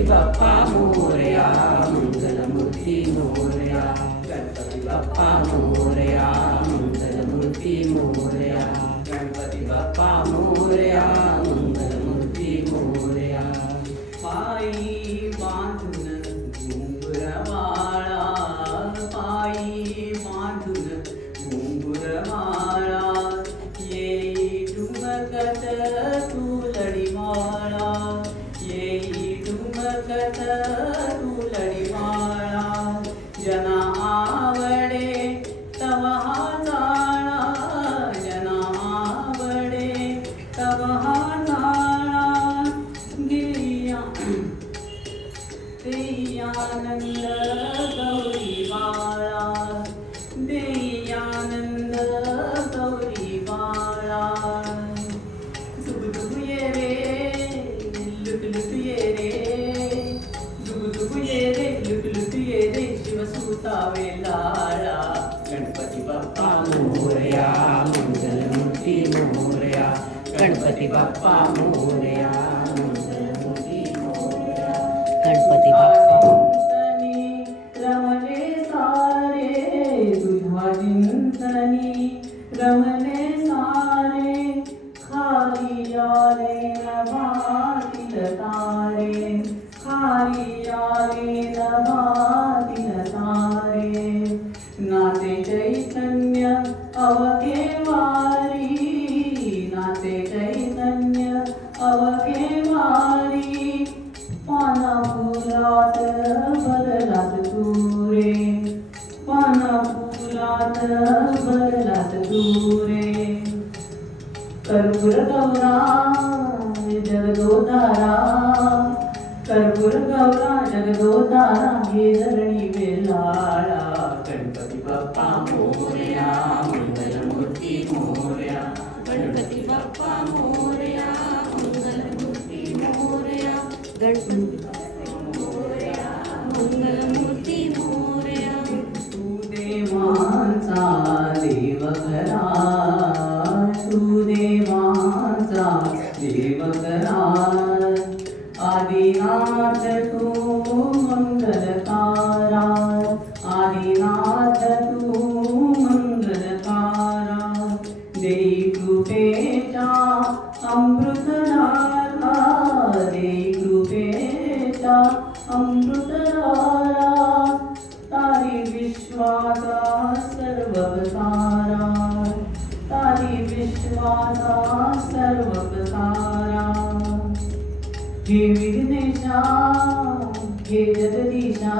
गणपती बाप्पा मोरया मंगलमूर्ती मोरया गणपती बाप्पा मोरया मंगलमूर्ती मोरया गणपती बाप्पा मोरया मंगलमूर्ती मोरया पायी बांधून घुंगरमाळा पायी बांधून घुंगरमाळा येई ठुमकत तुलडी माळा येई ठुमकत तुलडी माळा जना आवडे तव हा जाळा जना आवडे तव हा जाळा गिरिया देयानंद गौरी बाळा देयानंद गौरी बाळा दुगदुग ये रे लुक लुक ये रे दुगदुग ये रे लुक लुक ये रे शिवसुता वेलाळा गणपती बाप्पा मोरया मंगलमूर्ती मोरया गणपती बाप्पा मोरया मंगलमूर्ती मोरया गणपती बाप्पा रमणे सारे तुझ्या चिंतनी रमणे सारे खाली आले नभातील तारे खाली आले नभातील तारे नाते चैतन्य अवघे वारी नाते चैतन्य अवघे वारी पाना फुलात बदलात तुरे पाना फुलात बदलात तुरे कर्पूर गौरा जगदोदारा कर्पूर गौरा जगदोदारा हे धरणी वेलाळा गणपती बाप्पा मोरया मंगलमूर्ती मोरया गणपती बाप्पा मोरया मंगलमूर्ती मोरया गणपती बाप्पा मोरया मंगलमूर्ती मोरया तू देवांचा देव खरा तू देवांचा देव खरा आदिनाथ तू मंगलकारा आदिनाथ तू मंगलकारा देई कृपेचा अमृतधारा देई कृपेचा अमृतधारा तारी विश्वाचा सर्वसारा तारी विश्वाचा सर्वसारा हे विघ्नेशा हे जगदीशा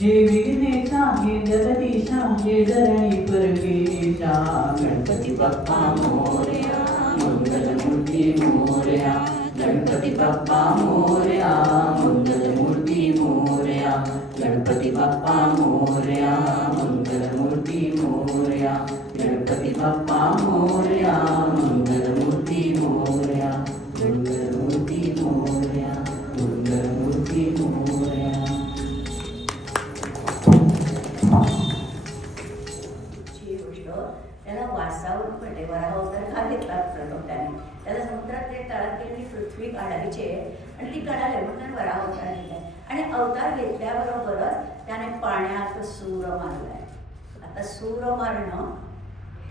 हे विघ्नेशा हे जगदीशा हे धरणी परमेशा गणपती बाप्पा मोरया मंगलमूर्ती मोरया गणपती बाप्पा मोरया मंगलमूर्ती मोरया गणपती बाप्पा मोरया मंगलमूर्ती मोरया गणपती बाप्पा मोरया मंगलमूर्ती मोरया मंगलमूर्ती मोरया मंगलमूर्ती मोरया त्याला वासावरून पडले वराहावर का घेतला प्रलोभ्याने त्याला समुद्रात ते तळात गेलेली पृथ्वी काढायची आणि ती काढायला म्हणून वराह अवतार घेतलाय आणि अवतार घेतल्याबरोबरच त्याने पाण्यात सूर मारलाय. आता सूर मारणं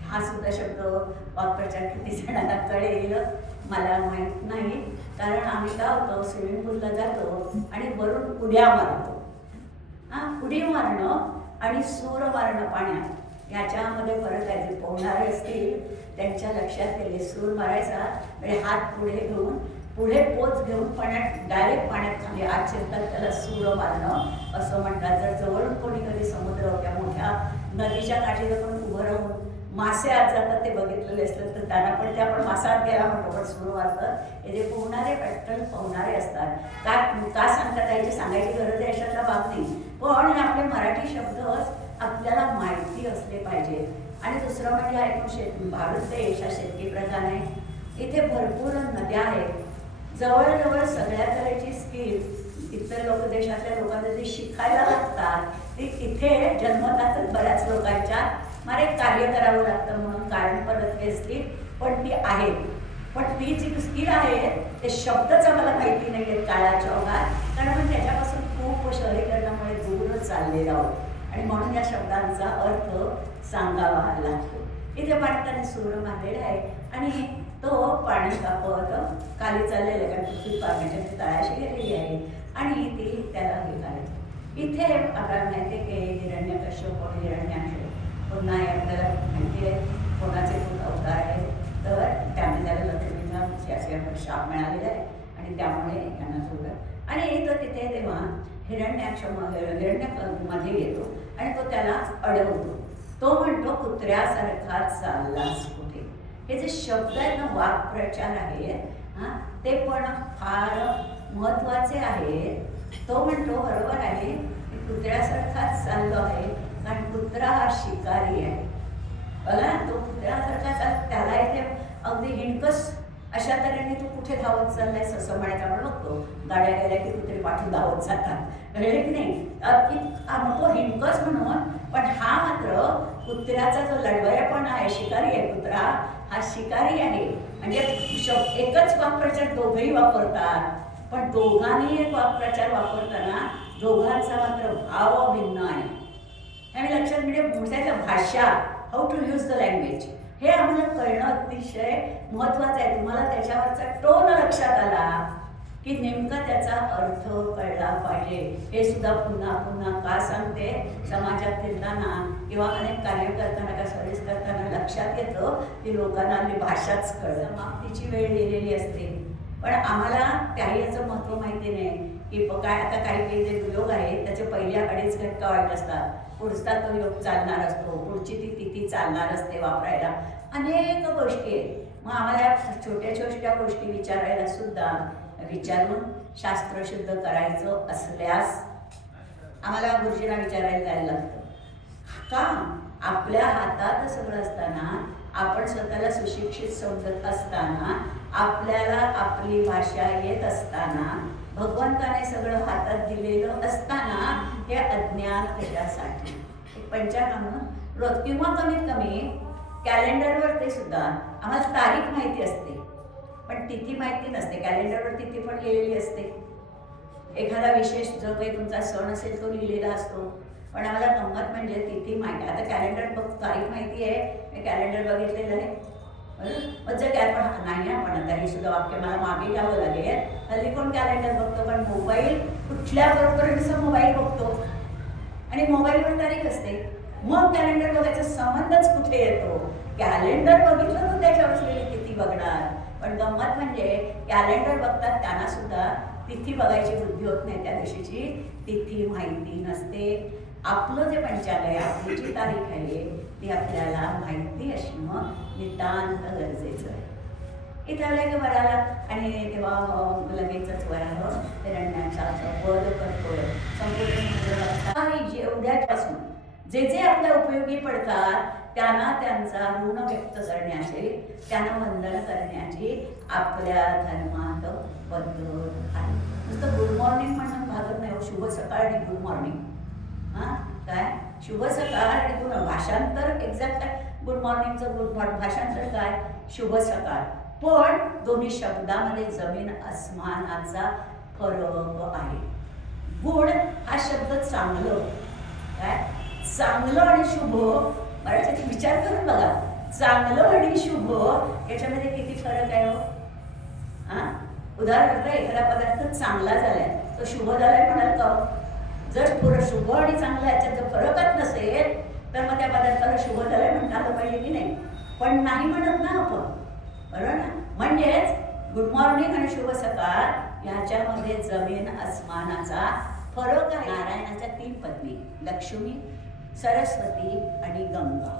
हा सुद्धा शब्द वापरच्या किती जणांना कळेल मला माहीत नाही, कारण आम्ही काय होतो स्विमिंग पूलला जातो आणि वरून उड्या मारतो. उडी मारणं आणि सूर मारणं पाण्यात याच्यामध्ये फरक आहे. जे पोहणारे असतील त्यांच्या लक्षात येईल सूर मारायचा म्हणजे हात पुढे घेऊन पुढे पोच घेऊन पाण्यात डायरेक्ट पाण्यात खाली आत शिरतात त्याला सूर मारणं असं म्हणतात. जर जवळून कोणी कधी समुद्र किंवा मोठ्या नदीच्या काठी जर पण उभं राहून मासे आत जातात ते बघितलेले असतात तर त्यांना पण ते आपण मासा आत गेला म्हणतो पण सूर मारतं. हे जे पोहणारे पॅटर्न पोहणारे असतात का सांगतात याची सांगायची गरज आहे अशातला भाग नाही, पण आपले मराठी शब्दच आपल्याला माहिती असले पाहिजे. आणि दुसरं म्हणजे ऐकून भारत देश हा शेती प्रधान आहे, इथे भरपूर नद्या आहेत, जवळजवळ सगळ्या तऱ्हेची स्किल इतर लोक देशातल्या लोकांना जे शिकायला लागतात ते इथे जन्मतातच बऱ्याच लोकांच्या मला एक कार्य करावं लागतं म्हणून कारण पद्धती असतील पण ती आहेत. पण ती जी स्किल आहे ते शब्दच आम्हाला माहिती नाही आहेत काळाच्या ओघात, कारण आपण त्याच्यापासून खूप शहरीकरणामुळे दूर चाललेलो आहोत आणि म्हणून या शब्दांचा अर्थ सांगावा लागतो. इथे पाणीताने सूर मारलेला आहे आणि तो पाणी कापत खाली चाललेला आहे, कारण पृथ्वी पाण्याच्या तळाशी गेलेली आहे आणि ती त्याला हे करायचं. इथे आपल्याला माहिती आहे की हिरण्यकश्यप आणि हिरण्याक्ष पुन्हा आपल्याला माहिती आहे कोणाचे खूप अवतार आहे, तर त्यामुळे त्याला लक्ष्मीचा शाप मिळालेला आहे आणि त्यामुळे त्यांना जोडलं आणि तो तिथे तेव्हा हिरण्यामध्ये येतो आणि तो त्याला अडवतो. तो म्हणतो कुत्र्यासारखा चाललास कुठे. हे जे शब्द आहेत ना, वाक्प्रचार आहे हां, ते पण फार महत्त्वाचे आहे. तो म्हणतो बरोबर आहे की कुत्र्यासारखाच चाललो आहे, कारण कुत्रा हा शिकारी आहे. बघा तो कुत्र्यासारखा चाल, त्याला इथे अगदी हिणकस अशा तऱ्हेने तू कुठे धावत चाललायस असं म्हणायचं आपण बघतो. गाड्या गेल्या की कुत्रे पाठी धावत जातात, कळले की नाही. तो हिणकस म्हणून, पण हा मात्र कुत्र्याचा जो लढवयपणा आहे, शिकारी आहे कुत्रा, हा शिकारी आहे. म्हणजे एकच वाक्प्रचार दोघंही वापरतात, पण दोघांनी एक वाक्प्रचार वापरताना दोघांचा मात्र भाव भिन्न आहे. हे लक्षात म्हणजे बोलण्याच्या भाषा, how to use the language, हे आम्हाला कळणं अतिशय महत्त्वाचं आहे. तुम्हाला त्याच्यावरचा टोन लक्षात आला की नेमका त्याचा अर्थ कळला पाहिजे. हे सुद्धा पुन्हा पुन्हा का सांगते, समाजात फिरताना किंवा अनेक कार्य करताना का सर्व्हिस करताना लक्षात येतं की लोकांना आपली भाषाच कळलं. समाप्तीची वेळ लिहिलेली असते, पण आम्हाला त्याही याचं महत्त्व माहिती नाही की काय. आता काही काही जे योग आहेत त्याचे पहिल्या अडीच घटका वाईट असतात, पुढचा तो योग चालणार असतो, पुढची ती तिथी चालणार असते वापरायला, अनेक गोष्टी आहेत. मग आम्हाला छोट्या छोट्या गोष्टी विचारायला सुद्धा विचारून शास्त्र शुद्ध करायचं असल्यास आम्हाला गुरुजींना विचारायला जायला लागतं. का? आपल्या हातात सगळं असताना, आपण स्वतःला सुशिक्षित समजत असताना, आपल्याला आपली भाषा येत असताना, भगवंताने सगळं हातात दिलेलं असताना हे अज्ञान कशासाठी. एक पंचांग म्हणून रोज किंवा कमीत कमी कॅलेंडरवर ते सुद्धा आम्हाला तारीख माहिती असते, पण तिथी माहिती नसते. कॅलेंडरवर तिथी पण लिहिलेली असते, एखादा विशेष जो काही तुमचा सण असेल तो लिहिलेला असतो, पण आम्हाला गंमत म्हणजे तिथी माहिती. आता कॅलेंडर बघ, तारीख माहिती आहे, मी कॅलेंडर बघितलेलं आहे बरोबर. जर काय पण नाही आहे, पण आता हे सुद्धा वाक्य मला मागे घ्यावं लागेल. हल्ली कोण कॅलेंडर बघतो, पण मोबाईल कुठल्याबरोबर मोबाईल बघतो आणि मोबाईलवर तारीख असते. मग कॅलेंडर बघायचा संबंधच कुठे येतो. कॅलेंडर बघितलं तर त्याच्यावर असलेली तिथी बघणार, पण गंमत म्हणजे कॅलेंडर बघतात त्यांना सुद्धा तिथी बघायची बुद्धी होत नाही, त्या दिवशीची तिथी माहिती नसते. आपलं जे पंचांग आहे, आपली जी तारीख आहे ती आपल्याला माहिती असणं नितांत गरजेचं आहे. इथे आलं की वराला आणि तेव्हा लगेचच वराला हिरण्याचा वध करतोय. संपूर्ण जेवढ्यापासून जे जे आपल्या उपयोगी पडतात त्यांना त्यांचा ऋण व्यक्त करण्याचे, त्यांना वंदन करण्याची आपल्या धर्मात पद्धत आहे. नुसतं गुड मॉर्निंग म्हणून भागत नाही. शुभ सकाळ आणि गुड मॉर्निंग. हां काय शुभ सकाळ आणि गुड भाषांतर एक्झॅक्ट गुड मॉर्निंगचं गुड भाषांतर काय शुभ सकाळ, पण दोन्ही शब्दामध्ये जमीन अस्मानाचा फरक आहे. गुड हा शब्द चांगलं, काय चांगलं आणि शुभ, मराठीत विचार करून बघा, चांगलं आणि शुभ याच्यामध्ये किती फरक आहे हो. हां उदाहरणार्थ एखादा पदार्थ चांगला झालाय तो शुभ झालाय म्हणाल का? जर थोडं शुभ आणि चांगलं याच्यात जर फरकच नसेल तर मग त्या पदार्थाला शुभ झालाय म्हणता आलं पाहिजे की नाही, पण नाही म्हणत ना आपण, बरोबर ना. म्हणजेच गुड मॉर्निंग आणि शुभ सकाळ याच्यामध्ये जमीन अस्मानाचा फरक आहे. नारायणाच्या 3 पत्नी, लक्ष्मी, सरस्वती आणि गंगा.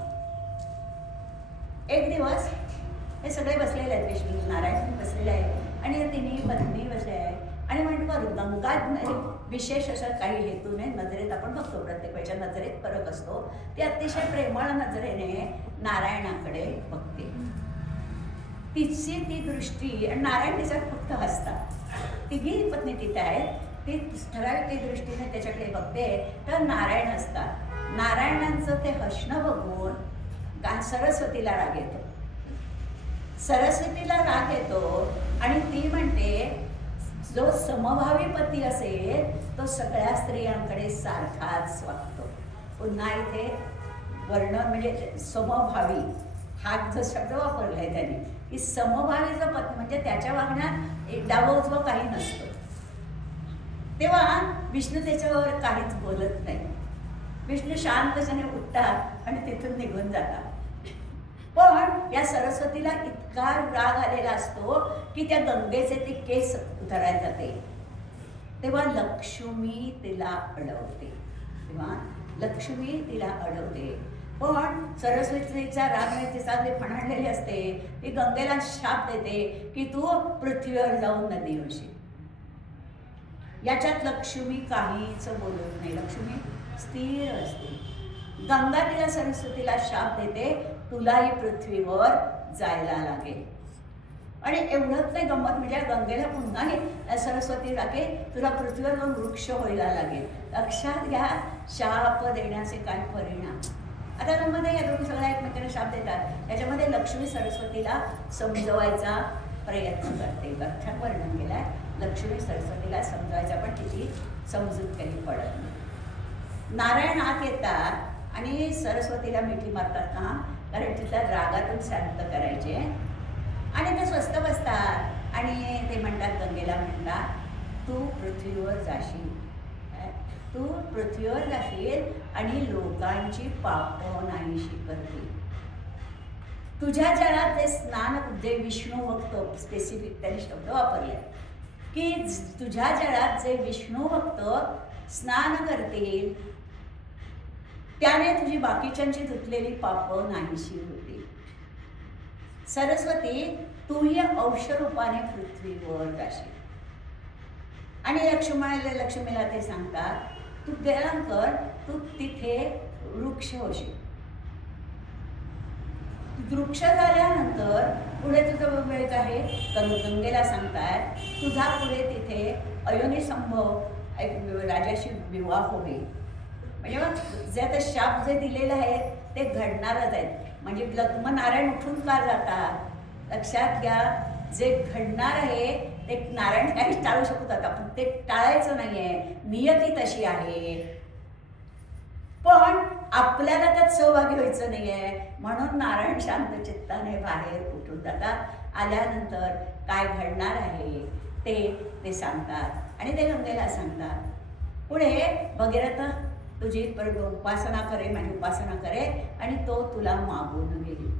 एक दिवस हे सगळे बसलेले आहेत, विष्णू नारायण बसलेले आहेत आणि तिन्ही पत्नी बसल्या आहेत आणि म्हणतो गंगा विशेष असं काही हेतू नाही. नजरेत आपण बघतो प्रत्येक वेळच्या नजरेत फरक असतो. ती अतिशय प्रेमळ नजरेने नारायणाकडे बघते. तिची ती दृष्टी आणि नारायण तिच्यात फक्त हसतात. तिघी पत्नी तिथे आहेत, ती ठराविक ती दृष्टीने त्याच्याकडे बघते तर नारायण हसतात. नारायणांचं ते हसणं बघून सरस्वतीला राग येतो. सरस्वतीला राग येतो आणि ती म्हणते जो समभावी पती असेल तो सगळ्या स्त्रियांकडे सारखाच वागतो. पुन्हा इथे वर्णन म्हणजे समभावी हा जो शब्द वापरला आहे त्याने की समभावी जो पती म्हणजे त्याच्या वागण्यात एक डावं उजवं काही नसतं. तेव्हा विष्णू त्याच्यावर काहीच बोलत नाही. विष्णू शांतपणे उठतात आणि तिथून निघून जातात. पण या सरस्वतीला इतका राग आलेला असतो की त्या गंगेचे ते केस उतरायला जाते. तेव्हा लक्ष्मी तिला अडवते. पण सरस्वतीचा राग नाही तिचा जे फणाणलेली असते ती गंगेला शाप देते की तू पृथ्वीवर जाऊन नदी होशील. याच्यात लक्ष्मी काहीच बोलत नाही. लक्ष्मी स्थिर असते. गंगा तिला सरस्वतीला शाप देते तुलाही पृथ्वीवर जायला लागेल. आणि एवढंच नाही गंमत म्हणजे गंगेला पुन्हाही सरस्वती राखे तुला पृथ्वीवर जाऊन वृक्ष व्हायला लागेल. लक्षात घ्या शाप देण्याचे काय परिणाम. आता गंमत या दोघी सगळ्या एकमेकांना शाप देतात. याच्यामध्ये लक्ष्मी सरस्वतीला समजवायचा प्रयत्न करते. व्याख्यान वर्णन केलाय लक्ष्मी सरस्वतीला समजवायचा पण तिची समजूत काही पडत नाही. नारायण आत येतात आणि सरस्वतीला मिठी मारतात ना कारण तिला रागातून शांत करायचे. आणि ते स्वस्त बसतात आणि ते म्हणतात गंगेला म्हणतात तू पृथ्वीवर जाशील. तू पृथ्वीवर जाशील आणि लोकांची पापं नाहीशी करतील. तुझ्या जळात जे स्नान जे विष्णू भक्त स्पेसिफिक त्यांनी शब्द वापरले की तुझ्या जळात जे विष्णू भक्त स्नान करतील त्याने तुझी बाकीच्यांची धुतलेली पापं नाहीशी होतील. सरस्वती तूही औषरूपाने पृथ्वीवर जाशील. आणि लक्ष्मीला ते सांगतात तू गेल्यानंतर तू तिथे वृक्ष होशील. वृक्ष झाल्यानंतर पुढे तुझं वेळ आहे गंगेला सांगतात तुझा पुढे तिथे अयोनिसंभव एक राजाशी विवाह होईल. म्हणजे जे आता शाप जे दिलेले आहेत ते घडणारच आहेत. म्हणजे मग नारायण उठून का जातात लक्षात घ्या. जे घडणार आहे ते नारायण काही टाळू शकतात आपण ते टाळायचं नाही आहे. नियती तशी आहे पण आपल्याला त्यात सहभागी व्हायचं नाही आहे म्हणून नारायण शांत चित्ताने बाहेर उठून जातात. आल्यानंतर काय घडणार आहे ते सांगतात आणि ते गंगेला सांगतात. पुढे भगीरथ तुझी उपासना करे माझी उपासना करे आणि तो तुला मागून घेईल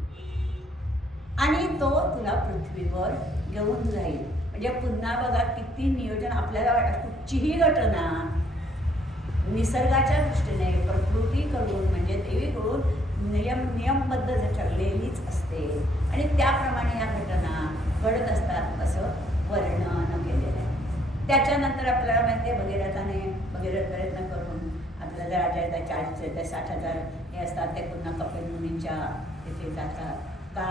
आणि तो तुला पृथ्वीवर घेऊन जाईल. म्हणजे पुन्हा बघा किती नियोजन आपल्याला वाटतं. कुठचीही घटना निसर्गाच्या दृष्टीने प्रकृतीकडून म्हणजे देवीकडून नियमबद्ध ठरलेलीच असते आणि त्याप्रमाणे या घटना घडत असतात असं वर्णन केलेलं आहे. त्याच्यानंतर आपल्याला माहिती आहे भगीरथ प्रयत्न करून आपल्याला राजा 40,000-60,000 हे असतात ते पुन्हा कपिल मुनींच्या तिथे जातात. का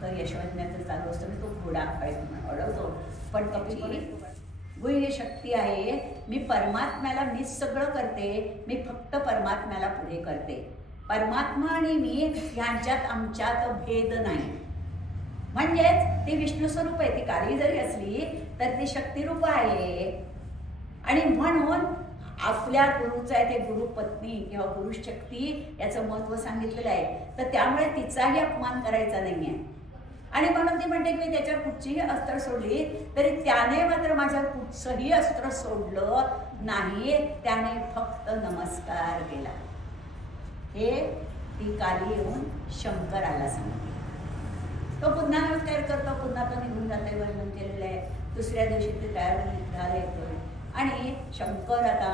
तर यशवंतण्याचं चालू असतं तो घोडा अडवतो पण कपिल गुही शक्ती आहे. मी परमात्म्याला मीच सगळं करते. मी फक्त परमात्म्याला पुढे करते. परमात्मा आणि मी यांच्यात आमच्यात भेद नाही. म्हणजेच ती विष्णू स्वरूप आहे. ती काळी जरी असली तर ती शक्तिरूप आहे आणि म्हणून आपल्या गुरुचं आहे ते गुरुपत्नी किंवा गुरुशक्ती याचं महत्त्व सांगितलेलं आहे. तर त्यामुळे तिचाही अपमान करायचा नाही आहे आणि म्हणून ती म्हणते की मी त्याच्यावर कुठचीही अस्त्र सोडली तरी त्याने मात्र माझं कुठचंही अस्त्र सोडलं नाही. त्याने फक्त नमस्कार केला. हे ती काली येऊन शंकराला सांगते. तो पुन्हा नमस्कार करतो. पुन्हा तो निघून जातोय वर्णन केलेलं आहे. दुसऱ्या दिवशी ते तयार युद्धाला येतोय आणि शंकर आता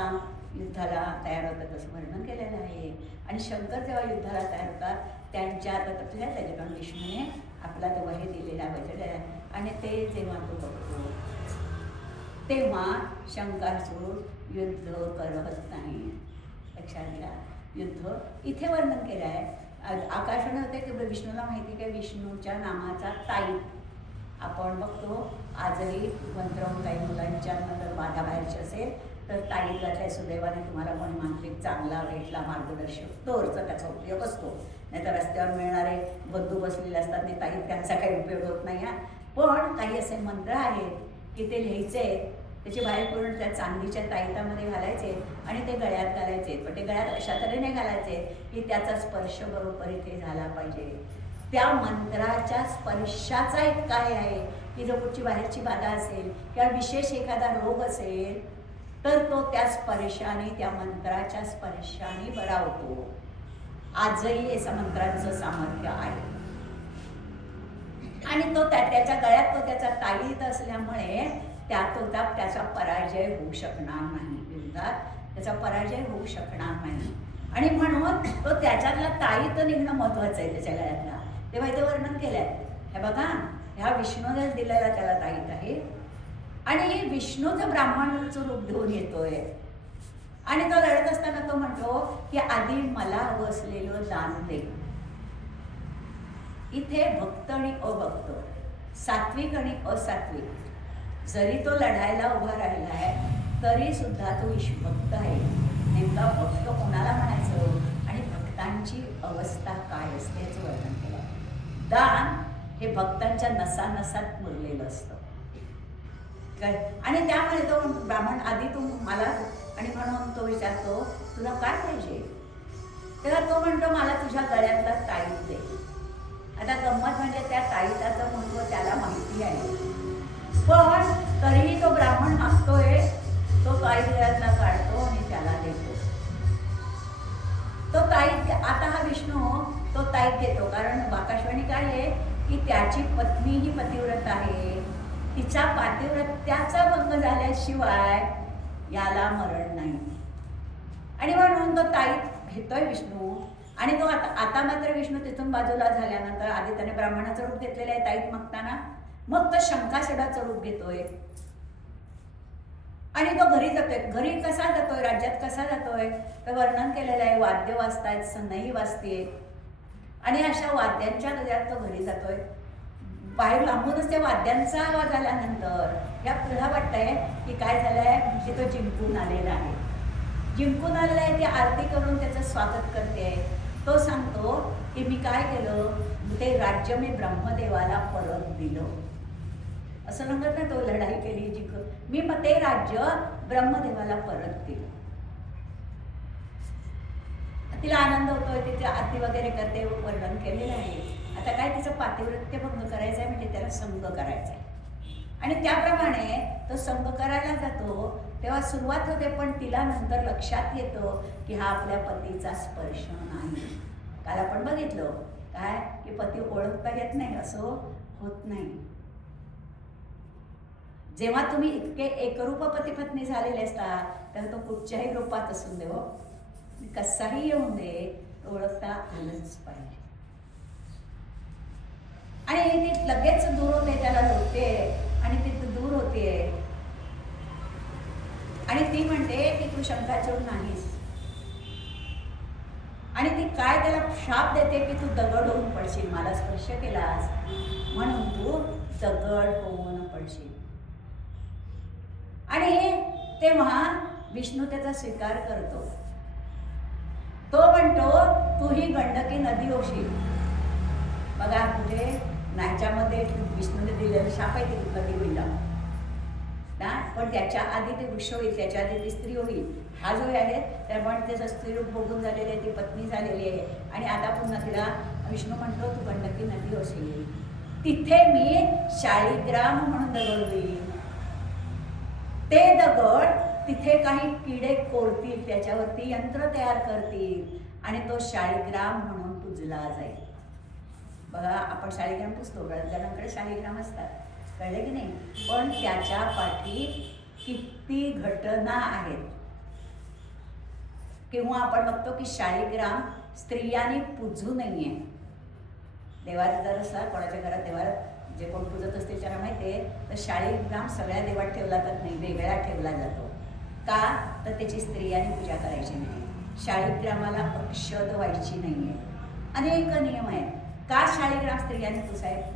युद्धाला तयार होतात असं वर्णन केलेलं आहे. आणि शंकर जेव्हा युद्धाला तयार होतात त्यांच्या त्याच्याकडून विष्णूने आपला तो वही दिलेला वचन आणि ते जेव्हा तो बघतो तेव्हा शंकासूर युद्ध करत नाही. लक्षात घ्या युद्ध इथे वर्णन केलं आहे. आकाशवाणी होते की विष्णूला माहिती की विष्णूच्या नामाचा ताई आपण बघतो आजही मंत्रवून काही मुलांच्या नंतर बाधा बाहेरची असेल तर ताईला सुदैवाने तुम्हाला कोणी मानसिक चांगला भेटला मार्गदर्शक तोरचा त्याचा उपयोग असतो. नाही तर रस्त्यावर मिळणारे बंधू बसलेले असतात आणि ताई त्यांचा काही उपयोग होत नाही. पण काही असे मंत्र आहेत की ते लिहायचे, त्याचे बाहेर करून त्या चांदीच्या ताईतामध्ये घालायचे आणि ते गळ्यात घालायचे. पण ते गळ्यात अशा तऱ्हेने घालायचे की त्याचा स्पर्श बरोबर इथे झाला पाहिजे. त्या मंत्राच्या स्पर्शाचा इतका आहे की जो कुठची बाहेरची बाधा असेल किंवा विशेष एखादा रोग असेल तर तो त्या स्पर्शाने, त्या मंत्राच्या स्पर्शाने बरा होतो. आजही या मंत्रांचं सामर्थ्य आहे. आणि तो त्याच्या गळ्यात तो त्याचा ताईत असल्यामुळे त्याचा पराजय होऊ शकणार नाही. युद्धात त्याचा पराजय होऊ शकणार नाही. आणि म्हणून तो त्याच्यातला ताईत निघणं महत्वाचं आहे त्याच्या गळ्यातला. तेव्हा इथे वर्णन केलंय. हे बघा, ह्या विष्णूनेच दिलेला त्याला ताईत आहे आणि विष्णूचं ब्राह्मणाचं रूप घेऊन येतोय. आणि तो लढत असताना तो म्हणतो की आधी मला हवं असलेलं दान दे. इथे भक्त आणि अभक्त, सात्विक आणि असात्विक, जरी तो लढायला उभा राहिला आहे तरी सुद्धा तो ईशभक्त आहे. नेमका भक्त कोणाला म्हणायचं आणि भक्तांची अवस्था काय असते याचं वर्णन केलं. दान हे भक्तांच्या नसानसात मुरलेलं असतं काय. आणि त्यामुळे तो ब्राह्मण आधी तू मला, आणि म्हणून तो विचारतो तुला काय पाहिजे. तेव्हा तो म्हणतो मला तुझ्या गळ्यातला ताईत दे. आता गंमत म्हणजे त्या ताईताचं महत्व त्याला माहिती आहे, पण तरीही तो ब्राह्मण मागतोय. तो ताईत गळ्यातला काढतो आणि त्याला देतो. तो ताईत, आता हा विष्णू तो ताईत घेतो. कारण आकाशवाणी काय आहे की त्याची पत्नी ही पतिव्रत आहे. तिचा पातिव्रत्याचा भंग झाल्याशिवाय याला मरण नाही. आणि म्हणून तो ताईत घेतोय विष्णू. आणि तो आता मात्र विष्णू तिथून बाजूला झाल्यानंतर आधी त्याने ब्राह्मणाचं रूप घेतलेलं आहे ताईत मागताना, मग तो शंखासुराचं रूप घेतोय आणि तो घरी जातोय. घरी कसा जातोय, राज्यात कसा जातोय तर वर्णन केलेलं आहे. वाद्य वाजतायत, सनई वाजते आणि अशा वाद्यांच्या गजरात तो घरी जातोय. बाहेर लांबूनच त्या वाद्यांचा आवाज आल्यानंतर या तुला वाटतंय की काय झालंय की तो जिंकून आलेला आहे. जिंकून आलेला आहे, ती आरती करून त्याचं स्वागत करते. तो सांगतो की मी काय केलं, ते राज्य मी ब्रह्मदेवाला परत दिलं. असं म्हणतात ना, तो लढाई केली जिंक, मी मग ते राज्य ब्रह्मदेवाला परत दिलं. तिला आनंद होतोय, तिथे आरती वगैरे करते, वर्णन केलेलं आहे. आता काय तिचं पातिव्रत्य भंग करायचं आहे म्हणजे त्याला संग करायचा आहे. आणि त्याप्रमाणे तो संग करायला जातो. तेव्हा सुरुवात होते, पण तिला नंतर लक्षात येतं की हा आपल्या पतीचा स्पर्श नाही. काल आपण बघितलं काय की पती ओळखता येत नाही, असं होत नाही. जेव्हा तुम्ही इतके एकरूप पती पत्नी झालेले असतात तर तो कुठच्याही रूपात असून दे, कसाही येऊन दे, ओळखता आलंच पाहिजे. आणि ती लगेच दूर होते, त्याला लोटते आणि ती दूर होते आणि ती म्हणते की तू शंखाचूर नाहीस. आणि ती काय त्याला शाप देते की तू दगड होऊन पडशील, मला स्पर्श केलास म्हणून तू दगड होऊन पडशील. आणि तेव्हा विष्णू त्याचा स्वीकार करतो. तो म्हणतो तू ही गंडकी नदी होशील. बघा कुठे नाच्यामध्ये विष्णूने दिलेलं शाप आहे ती नदी होईल ना, पण त्याच्या आधी ते वृक्ष होईल, त्याच्या आधी ती स्त्री होईल. हा जो आहे त्यामुळे त्याचं स्त्रीरूप बघून झालेली आहे, ती पत्नी झालेली आहे. आणि आता पुन्हा तिला विष्णू म्हणतो तू गंडकी नदी होशील. तिथे मी शाळीग्राम म्हणून दगड होईल. ते दगड तिथे काही किडे कोरतील, त्याच्यावरती यंत्र तयार करतील आणि तो शाळीग्राम म्हणून पुजला जाईल. बघा आपण शाळीग्राम पुजतो, बऱ्याच जणांकडे शाळीग्राम असतात, कळले की नाही. पण त्याच्या पाठी किती घटना आहेत. किंवा आपण बघतो की शाळीग्राम स्त्रियांनी पूजू नये. देवात जर असला कोणाच्या घरात देवात जे कोण पूजत असते त्याला माहिती आहे, तर शाळीग्राम सगळ्या देवात ठेवला जात नाही, वेगळा ठेवला जातो. का तर त्याची स्त्रियांनी पूजा करायची नाही, शाळीग्रामाला अक्षत व्हायची नाही आहे. अनेक नियम आहेत. का शाळीग्राम स्त्रियांनी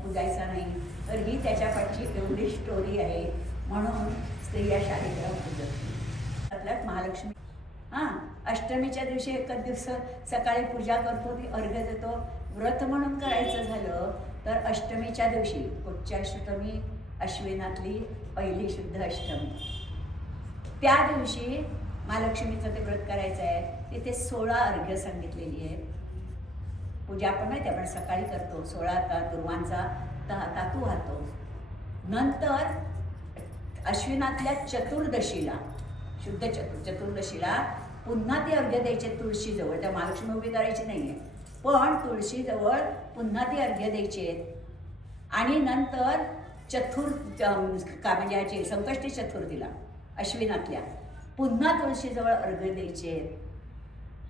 पूजायचा नाही, तर ही त्याच्या पाठची एवढी स्टोरी आहे. म्हणून स्त्रिया शाळीग्राम पूजत नाही. त्यातल्यात महालक्ष्मी अष्टमीच्या दिवशी एकच दिवस सकाळी पूजा करतो, ती अर्घ्य देतो. व्रत म्हणून करायचं झालं तर अष्टमीच्या दिवशी, पुढच्या अष्टमी अश्विनातली पहिली शुद्ध अष्टमी, त्या दिवशी महालक्ष्मीचं ते व्रत करायचं आहे. तिथे 16 अर्घ्य सांगितलेली आहे. पूजा आपण माहिती आपण सकाळी करतो, 16 दुर्वांचा तातू वाहतो. नंतर अश्विनातल्या चतुर्दशीला, शुद्ध चतुर्दशीला पुन्हा ते अर्घ्य द्यायचे तुळशीजवळ. त्या महालक्ष्मी उभी करायची नाही आहे, पण तुळशीजवळ पुन्हा ते अर्घ्य द्यायचे आहेत. आणि नंतर म्हणजे याची संकष्टी चतुर्थीला अश्विनातल्या पुन्हा तुळशीजवळ अर्घ्य द्यायचे आहेत.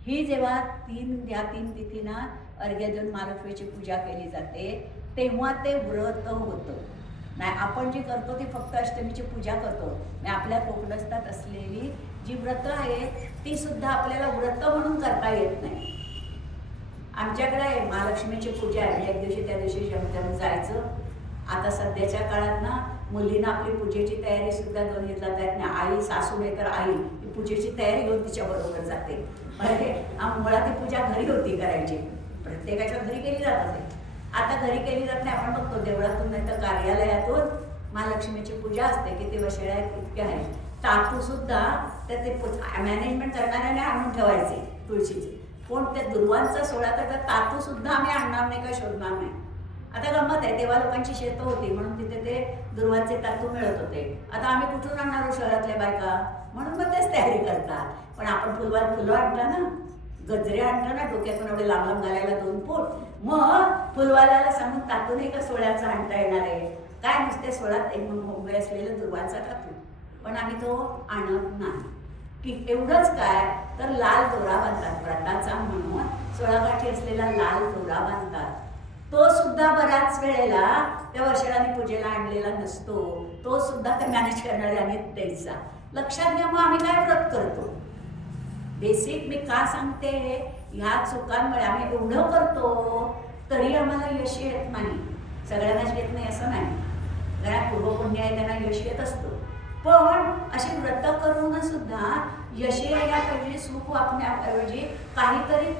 ही जेव्हा ह्या तीन तिथींना अर्घ्य देऊन महालक्ष्मीची पूजा केली जाते, तेव्हा ते व्रत होतं. नाही आपण जे करतो ते फक्त अष्टमीची पूजा करतो. म्हणजे आपल्या कोकणस्थात असलेली जी व्रतं आहेत ती सुद्धा आपल्याला व्रत म्हणून करता येत नाही. आमच्याकडे आहे महालक्ष्मीची पूजा आहे, एक दिवशी त्या दिवशी जमजम जायचं. आता सध्याच्या काळात ना मुलींना आपली पूजेची तयारी सुद्धा दोन घेतला जात नाही. आई सासू नाही तर आई ती पूजेची तयारी घेऊन तिच्याबरोबर जाते. म्हणजे मुळात ती पूजा घरी होती करायची, प्रत्येकाच्या घरी केली जात असे. आता घरी केली जात नाही. आपण बघतो देवळातून नाही तर कार्यालयातून महालक्ष्मीची पूजा असते. किती वशिळ्या आहेत इतक्या आहेत. तातू सुद्धा तर ते मॅनेजमेंट करणाऱ्याने आणून ठेवायचे तुळशीचे. पण त्या दुर्वांचा 16 तर तातू सुद्धा आम्ही आणणार नाही का शोधणार नाही. आता गंमत आहे, तेव्हा लोकांची शेतं होती म्हणून तिथे ते दुर्वांचे तातू मिळत होते. आता आम्ही कुठून आणणार शहरातल्या बायका, म्हणून मग तेच तयारी करतात. पण आपण फुलं आणता ना, गजरे आणतो ना, डोक्यातून एवढे लांब लांब घालायला 2 फूट, मग फुलवाल्याला सांगून तातू नाही का 16चा आणता येणार आहे काय, नुसते 16 एक मुंबई असलेलं दुर्वांचा तातू. पण आम्ही तो आणत नाही. की एवढंच काय तर लाल दोरा बांधतात व्रताचा म्हणून, 16 गाठी असलेला लाल दोरा बांधतात. तो सुद्धा बऱ्याच वेळेला त्या वर्षाने पूजेला आणलेला नसतो. तो सुद्धा त्या मॅनेज करणाऱ्याने द्यायचा. लक्षात घ्या, मग आम्ही काय व्रत करतो. बेसिक मी का सांगते, ह्या चुकांमुळे आम्ही एवढं करतो तरी आम्हाला यश येत नाही. सगळ्यांनाच येत नाही असं नाही, घरात पूर्वपुण्य आहे त्यांना यश येत असतो. पण अशी व्रत करून सुद्धा यश यायला पाहिजे. सुख वापण्याऐवजी काहीतरी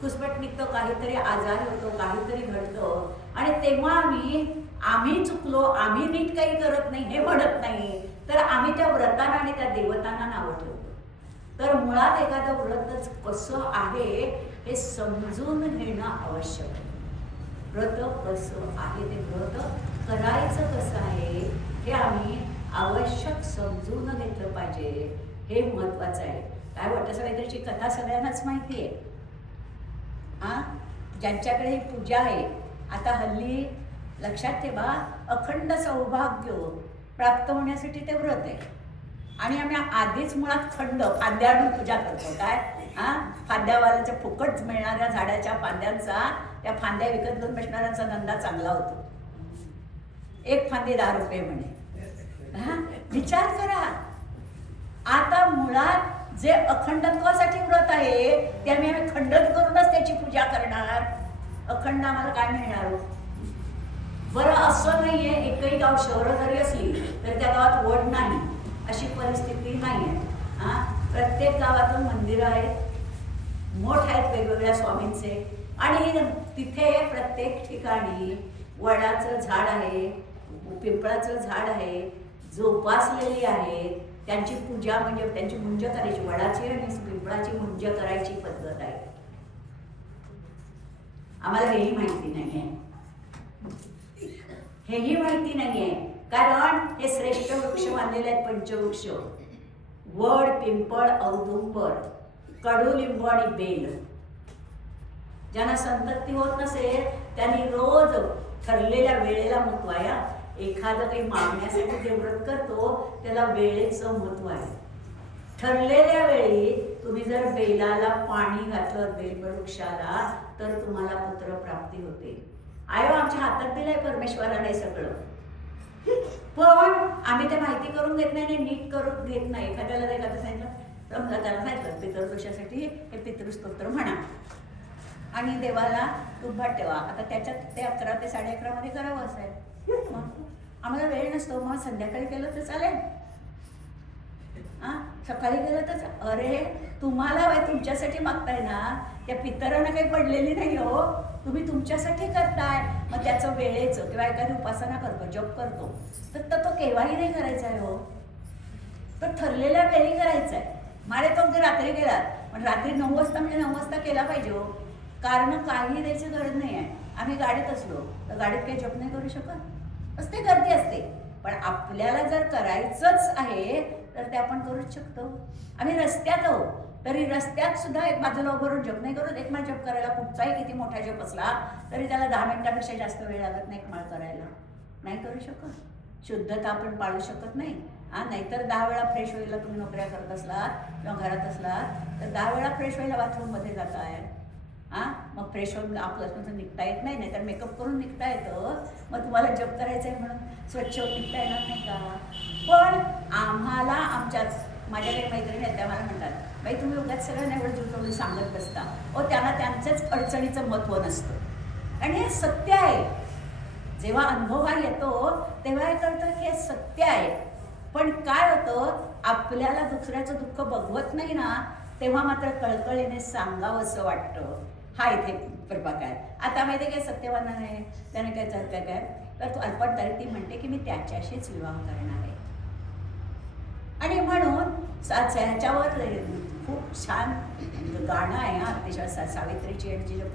खुसपट निघतं, काहीतरी आजार होतो, काहीतरी घडतं. आणि तेव्हा आम्ही चुकलो, आम्ही नीट काही करत नाही हे म्हणत नाही, तर आम्ही त्या व्रतांना आणि त्या देवतांना नावं ठेवतो. तर मुळात एखादं व्रतच कसं आहे हे समजून घेणं आवश्यक आहे. व्रत कसं आहे, ते व्रत करायचं कसं आहे हे आम्ही आवश्यक समजून घेतलं पाहिजे. हे महत्वाचं आहे. काय वाटतं, सगळ्याची कथा सगळ्यांनाच माहिती आहे. ज्यांच्याकडे ही पूजा आहे, आता हल्ली लक्षात ठेवा, अखंड सौभाग्य प्राप्त होण्यासाठी ते व्रत आहे. आणि आम्ही आधीच मुळात फांद्या आणून पूजा करतो. काय फांद्यावाल्याच्या फुकट मिळणाऱ्या झाडाच्या फांद्यांचा, त्या फांद्या विकत घेऊन बसणाऱ्यांचा धंदा चांगला होतो. 1 फांदी 10 रुपये म्हणे. विचार करा. आता मुळात जे अखंडत्वासाठी व्रत आहे ते आम्ही खंडन करूनच त्याची पूजा करणार. अखंड आम्हाला काय मिळणार. बरं असं नाहीये, एकही गाव शहरं जरी असली तर त्या गावात वड नाही अशी परिस्थिती नाही आहे. प्रत्येक गावातून मंदिरं आहेत, मठ आहेत वेगवेगळ्या स्वामींचे. आणि तिथे प्रत्येक ठिकाणी वडाचं झाड आहे, पिंपळाचं झाड आहे, जोपासलेली आहेत. त्यांची पूजा म्हणजे त्यांची मुंज करायची, वडाची आणि पिंपळाची मुंज करायची पद्धत आहे. आम्हाला हेही माहिती नाही आहे, हेही माहिती नाही आहे. कारण हे श्रेष्ठ वृक्ष मानलेले आहेत, पंचवृक्ष. वड, पिंपळ, औदुंबर, कडुलिंब आणि बेल. ज्यांना संतती होत नसेल त्यांनी रोज ठरलेल्या वेळेला महत्व आहे. एखादं काही मागण्यासाठी जे व्रत करतो त्याला वेळेचं महत्व आहे. ठरलेल्या वेळी तुम्ही जर बेलाला पाणी घातलं, बेलवृक्षाला, तर तुम्हाला पुत्रप्राप्ती होते. आयो आमच्या हातात दिलंय परमेश्वराने सगळं, पण आम्ही ते माहिती करून घेत नाही, नीट करून घेत नाही. एखाद्याला सांगितलं, समजा त्याला सांगितलं पितृदोषासाठी हे पितृस्तोत्र म्हणा आणि देवाला तुंबात ठेवा. आता त्याच्यात ते 11 ते 11:30 मध्ये करावं असं आहे. आम्हाला वेळ नसतो, मग संध्याकाळी केलं तर चालेल, सकाळी केलं तर. अरे तुम्हाला तुमच्यासाठी मागताय ना, त्या पितरांना काही पडलेली नाही हो, तुम्ही तुमच्यासाठी करताय. मग त्याचं वेळेचं किंवा एखादी उपासना करतो, जप करतो, तर तो केव्हाही नाही करायचा आहे हो, तो ठरलेल्या वेळी करायचा आहे. माळे तो अगदी रात्री केला, पण रात्री 9 वाजता म्हणजे 9 वाजता केला पाहिजे हो. कारण काही द्यायची गरज नाही आहे. आम्ही गाडीत असलो तर गाडीत काही जप नाही करू शकत, असते गर्दी असते, पण आपल्याला जर करायचंच आहे तर ते आपण करूच शकतो. आम्ही रस्त्यात आहोत तरी रस्त्यात सुद्धा एक बाजूला उभं राहून जप नाही करू. एक माळ जप करायला कुठचाही किती मोठा जप असला तरी त्याला 10 मिनिटापेक्षा जास्त वेळ लागत नाही. एक माळ करायला नाही करू शकत. शुद्धता आपण पाळू शकत नाही. नाहीतर 10 वेळा फ्रेश व्हायला तुम्ही नोकऱ्या करत असलात किंवा घरात असलात तर 10 वेळा फ्रेश व्हायला बाथरूममध्ये जाताय. मग फ्रेश होऊन आपलं निघता येत नाही, नाहीतर मेकअप करून निघता येतं. मग तुम्हाला जप करायचं आहे म्हणून स्वच्छ होऊन निघता येणार नाही का? पण आम्हाला आमच्याच माझ्या काही मैत्रिणी आहेत त्या मला म्हणतात, बाई तुम्ही उगाच सगळ्यांना एवढं जुळवून सांगत बसता. त्यांना त्यांच्याच अडचणीचं महत्त्व नसतं आणि हे सत्य आहे. जेव्हा अनुभव हा येतो तेव्हा हे कळतं की हे सत्य आहे. पण काय होतं, आपल्याला दुसऱ्याचं दुःख बघवत नाही ना, तेव्हा मात्र कळकळीने सांगावं असं वाटतं. हा इथे प्रभाग आहे. आता माहिती आहे काय सत्यवानाने त्याने काय काय तर तू अल्पट तरी ती म्हणते की मी त्याच्याशीच विवाह करणार आहे. आणि म्हणून ह्याच्यावर खूप छान गाणं आहे. अतिशय सावित्रीची यांची जे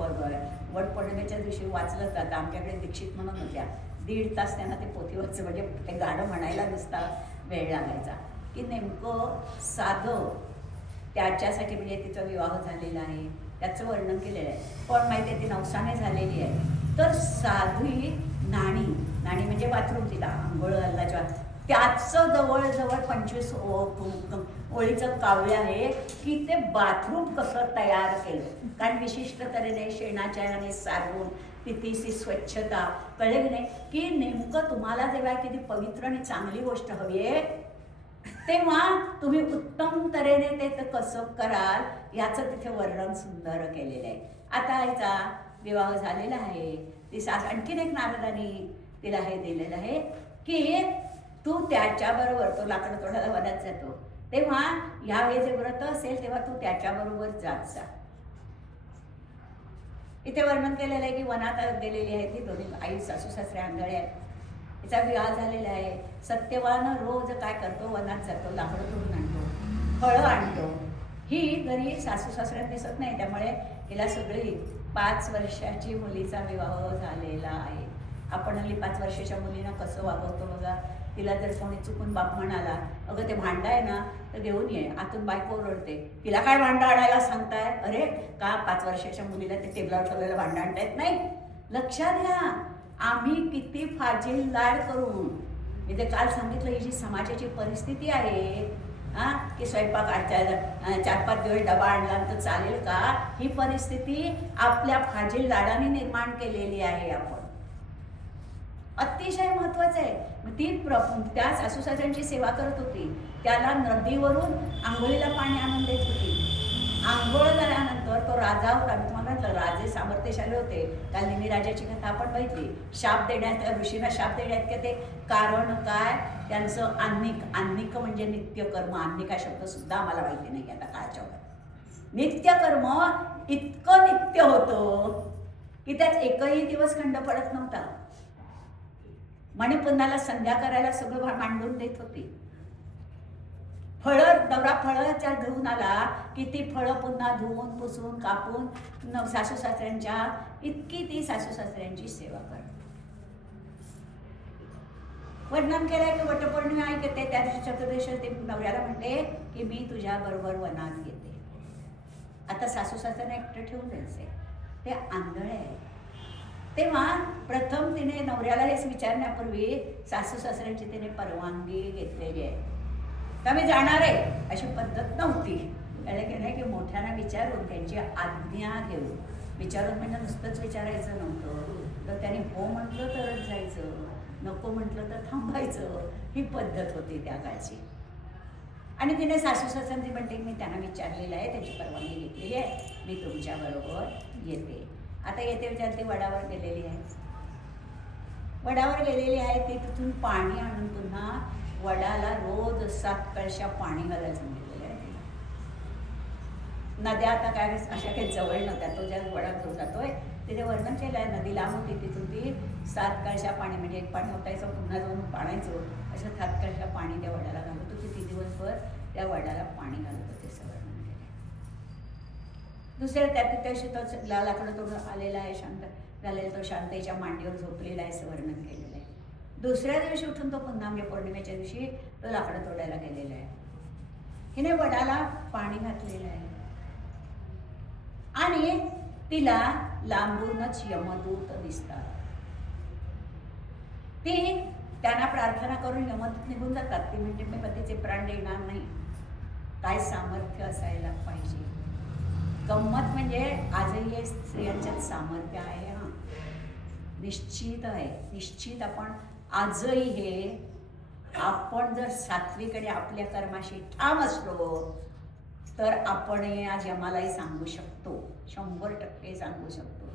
वटपौर्णिमेच्या दिवशी वाचलं जातं. आमच्याकडे दीक्षित म्हणून होत्या, 1.5 तास त्यांना ते पोथीवरचं म्हणजे ते गाणं म्हणायला नुसता वेळ लागायचा. की नेमकं साधं त्याच्यासाठी म्हणजे तिचा विवाह झालेला आहे त्याचं वर्णन केलेलं आहे. पण माहिती आहे ती नवसाने झालेली आहे. तर साधी नाणी म्हणजे बाथरूम, तिला आंघोळ घालण्याच्या त्याचं जवळजवळ 25 ओळीचं काव्य आहे की ते बाथरूम कसं तयार केलं. कारण विशिष्ट तऱ्हेने शेणाच्या याने सारवून तिथीची स्वच्छता कळले की नाही, की नेमकं तुम्हाला जेव्हा किती पवित्र आणि चांगली गोष्ट हवी आहे तेव्हा तुम्ही उत्तम तऱ्हेने ते कसं कराल याचं तिथे वर्णन सुंदर केलेलं आहे. आता ह्याचा विवाह झालेला आहे. ती आणखीन एक नारदानी तिला हे दिलेलं आहे की तू त्याच्याबरोबर, तो लाकडं तोडायला वनात जातो तेव्हा ह्यावेळी जे व्रत असेल तेव्हा तू त्याच्याबरोबर जात जा. इथे वर्णन केलेलं आहे की वनात गेलेली आहे ती दोन्ही आई सासू सासरे आंधळे आहेत. तिचा विवाह झालेला आहे. सत्यवान रोज काय करतो, वनात जातो, लाकडं तोडून आणतो, फळं आणतो. ही घरी सासू सासऱ्यात दिसत नाही, त्यामुळे हिला सगळी 5 वर्षाची मुलीचा विवाह झालेला आहे. आपण हल्ली 5 वर्षाच्या मुलींना कसं वागवतो बघा. तिला जर कोणी चुकून बाप म्हणाला, अगं ते भांडं आहे ना तर घेऊन ये, आतून बायको ओरडते, तिला काय भांडं आणायला सांगताय. अरे का 5 वर्षाच्या मुलीला ते टेबलावर ठेवलेलं भांडं आणता येत नाही. लक्षात घ्या, आम्ही किती फाजील लाड करून, मी ते काल सांगितलं ही जी समाजाची परिस्थिती आहे की स्वयंपाक 4-5 दिवस डबा आणला तर चालेल का, ही परिस्थिती आपल्या फाजील लाडाने निर्माण केलेली आहे. आपण अतिशय महत्वाचं आहे. ती त्या सासू सासऱ्यांची सेवा करत होती, त्याला नदीवरून आंघोळीला पाणी आणून देत होती. आंघोळ झाल्यानंतर तो राजा होता, मी तुम्हाला म्हटलं राजे सामर्थ्यशाली होते. काल राजाची कथा आपण बघितली. शाप देण्यात, ऋषींना शाप देण्यात की ते कारण काय, त्यांचं आन्निक म्हणजे नित्यकर्म. आन्निक हा शब्द सुद्धा आम्हाला माहिती नाही आता काळाच्या वेळेत. नित्यकर्म इतकं नित्य होतं की त्यात एकही दिवस खंड पडत नव्हता. म्हणे पुन्हाला संध्या करायला सगळं मांडून देत होती. फळं, नवरा फळाच्या घेऊन आला की ती फळं पुन्हा धुवून पुसून कापून सासू सासऱ्यांच्या इतकी ती सासू सासऱ्यांची सेवा करते. वर्णन केलंय की वटपौर्णिमा ऐकते त्या दिवशी चतुर्दशी ते नवऱ्याला म्हणते की मी तुझ्या बरोबर वनात येते. आता सासू सासऱ्यांना एकटं ठेवून द्यायचंय, ते आंधळे आहे. तेव्हा प्रथम तिने नवऱ्याला हेच विचारण्यापूर्वी सासू सासऱ्यांची तिने परवानगी घेतलेली आहे. तर मी जाणार आहे अशी पद्धत नव्हती. त्याला केलं की मोठ्यांना विचारून त्यांची आज्ञा घेऊन, विचारून म्हणजे नुसतंच विचारायचं नव्हतं, तर त्याने हो म्हटलं तरच जायचं, नको म्हटलं तर थांबायचं. ही पद्धत होती त्या काळची. आणि तिने सासू सासऱ्यांची म्हणते मी त्यांना विचारलेलं आहे, त्याची परवानगी घेतलेली आहे, मी तुमच्याबरोबर येते. आता येते विचार ती वडावर गेलेली आहे. वडावर गेलेली आहे ती तिथून पाणी आणून पुन्हा वडाला रोज 7 कळशा पाणी घालायला सांगितलेलं आहे. नद्या आता काय अशा काही जवळ नव्हत्या. तो ज्या वडात जो जातोय तिथे वर्णन केलं आहे. नदी लांब होती, तिथून ती 7 कळशा पाणी, म्हणजे एक पाणी ओतायचं पुन्हा जाऊन पाणायचं, असं 7 कळशा पाणी त्या वडाला घालत होती. ती दिवसभर त्या वडाला पाणी घालत होते, असं वर्णन केलं. दुसऱ्या त्या लाकडं तोडून आलेला आहे, शांत झालेला तो शांतेच्या मांडीवर झोपलेला आहे, असं वर्णन केलेलं आहे. दुसऱ्या दिवशी उठून तो पुन्हा म्हणजे पौर्णिमेच्या दिवशी तो लाकडं तोडायला गेलेला आहे. हिने वडाला पाणी घातलेलं आहे आणि तिला लांबूनच यमदूत दिसतात. ती त्यांना प्रार्थना करून यमदूत निघून जातात. ती म्हणजे मी पतीचे प्राण देणार नाही. काय सामर्थ्य असायला पाहिजे. गंमत म्हणजे आजही हे स्त्रियांच्यात सामर्थ्य आहे. हा निश्चित आहे, निश्चित. आपण आजही हे, आपण जर सात्विकडे आपल्या कर्माशी ठाम असलो तर आपण आज यमालाही सांगू शकतो, 100% सांगू शकतो.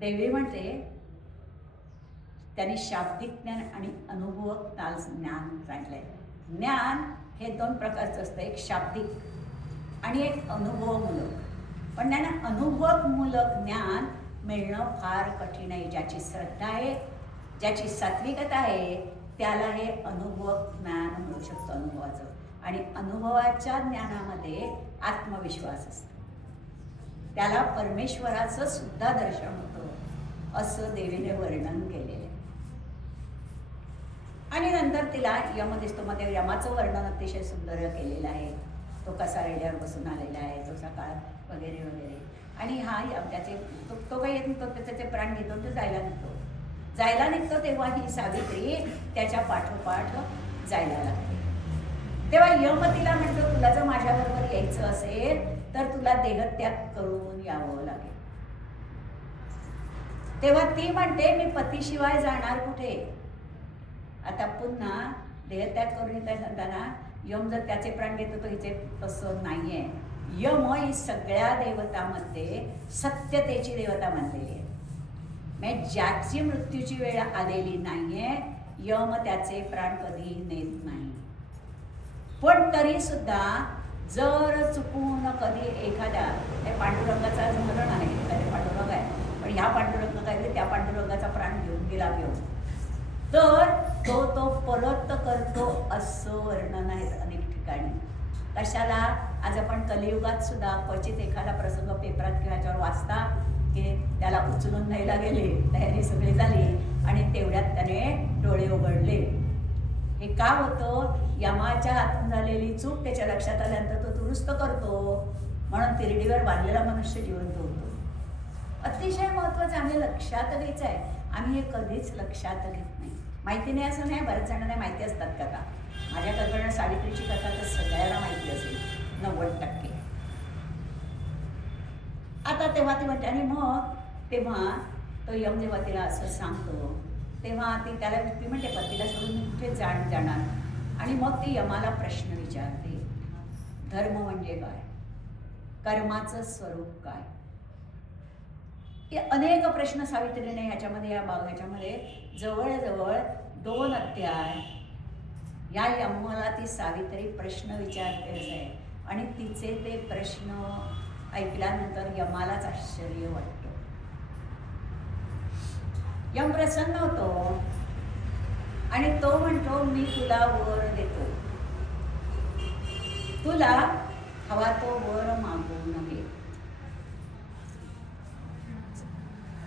देवी म्हणते त्यांनी शाब्दिक ज्ञान आणि अनुभवक ज्ञान सांगितलंय. ज्ञान हे 2 प्रकारचं असतं, एक शाब्दिक आणि एक अनुभवमूलक. पण त्यांना अनुभवमूलक ज्ञान मिळणं फार कठीण आहे. ज्याची श्रद्धा आहे, ज्याची सात्विकता आहे, त्याला हे अनुभव ज्ञान मिळू शकतं, अनुभवाचं. आणि अनुभवाच्या ज्ञानामध्ये आत्मविश्वास असतो, त्याला परमेश्वराचं सुद्धा दर्शन होतं, असं देवीने वर्णन केलेलं आहे. आणि नंतर तिला यम दिसतो. मध्ये यमाचं वर्णन अतिशय सुंदर केलेलं आहे. तो कसा रेड्यावर बसून आलेला आहे, तो सकाळ वगैरे वगैरे. आणि हा त्याचे तो काही येत नव्हतो, त्याचे प्राण घेतो, तो जायला निघतो तेव्हा ही सावित्री त्याच्या पाठोपाठ जायला लागते. तेव्हा यम तिला म्हणतो, तुला जर माझ्याबरोबर यायचं असेल तर तुला देहत्याग करून यावं लागेल. तेव्हा ती म्हणते, मी पतीशिवाय जाणार कुठे. आता पुन्हा देहत्याग करून येत असताना यम जर त्याचे प्राण घेतो तर हिचे तसं नाहीये. यम ही सगळ्या देवतामध्ये सत्यतेची देवता मानलेली आहे. म्हणजे ज्याची मृत्यूची वेळ आलेली नाहीये, यम त्याचे प्राण कधी नेत नाही. पण तरी सुद्धा जर चुकून कधी एखाद्या, पांडुरंगाचा स्मरण आहे, एखाद्या पांडुरंग आहे, पण ह्या पांडुरंग काय त्या पांडुरंगाचा प्राण घेऊन गेला तर तो परत करतो, असं वर्णन आहे अनेक ठिकाणी. कशाला, आज आपण कलियुगात सुद्धा क्वचित एखादा प्रसंग पेपरात किंवा ह्याच्यावर वाचता की त्याला उचलून न्यायला गेले, तयारी सगळी झाली आणि तेवढ्यात त्याने डोळे उघडले. हे का होतं, यमाच्या हातून झालेली चूक त्याच्या लक्षात आल्यानंतर तो दुरुस्त करतो, म्हणून तिरडीवर बांधलेला मनुष्य जिवंत होतो. अतिशय महत्त्वाचं आम्ही लक्षात घ्यायचं आहे. आम्ही हे कधीच लक्षात घेत नाही. माहिती नाही असं नाही, बऱ्याच जणांना माहिती असतात कथा. माझ्या कल्पना सावित्रीची कथा तर सगळ्यांना माहिती असेल, 90%. आता तेव्हा ती म्हणते, आणि मग तेव्हा तो यम जेव्हा तिला असं सांगतो तेव्हा ती म्हणते, पतीला सोडून मी कुठे जाणार. आणि मग ती यमाला प्रश्न विचारते, धर्म म्हणजे काय, कर्माचं स्वरूप काय. हे अनेक प्रश्न सावित्रीने ह्याच्यामध्ये ह्याच्यामध्ये जवळजवळ 2 अध्याय या यमाला ती सावित्री प्रश्न विचारते असं आहे. आणि तिचे ते प्रश्न ऐकल्यानंतर यमालाच आश्चर्य वाटतं. यम प्रसन्न होतो आणि तो म्हणतो, मी तुला वर देतो, तुला हवा तो वर मागू नये.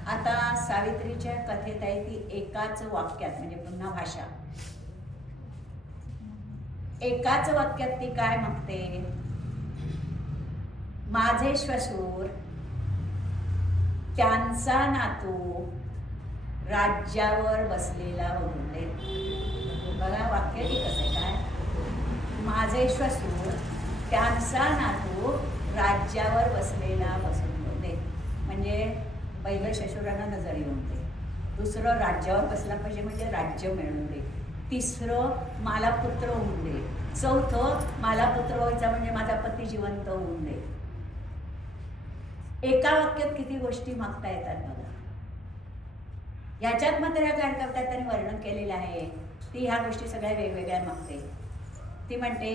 आता सावित्रीच्या कथेत आहे ती एकाच वाक्यात, म्हणजे पुन्हा भाषा, एकाच वाक्यात ती काय मागते, माझे श्वशूर त्यांचा नातू राज्यावर बसलेला बघून दे. बघा वाक्य की कसं आहे, काय, माझे श्वशूर त्यांचा नातू राज्यावर बसलेला बसून दे. म्हणजे पहिलं श्वशुरांना नजर येऊन दे, दुसरं राज्यावर बसला पाहिजे म्हणजे राज्य मिळवून दे, तिसरं मला पुत्र होऊन दे, चौथं मला पुत्र व्हायचा म्हणजे माझा पती जिवंत होऊन दे. एका वाक्यात किती गोष्टी मागता येतात बघा. ह्याच्यात मात्र काय करतात त्यांनी वर्णन केलेलं आहे. ती ह्या गोष्टी सगळ्या वेगवेगळ्या मागते. ती म्हणते,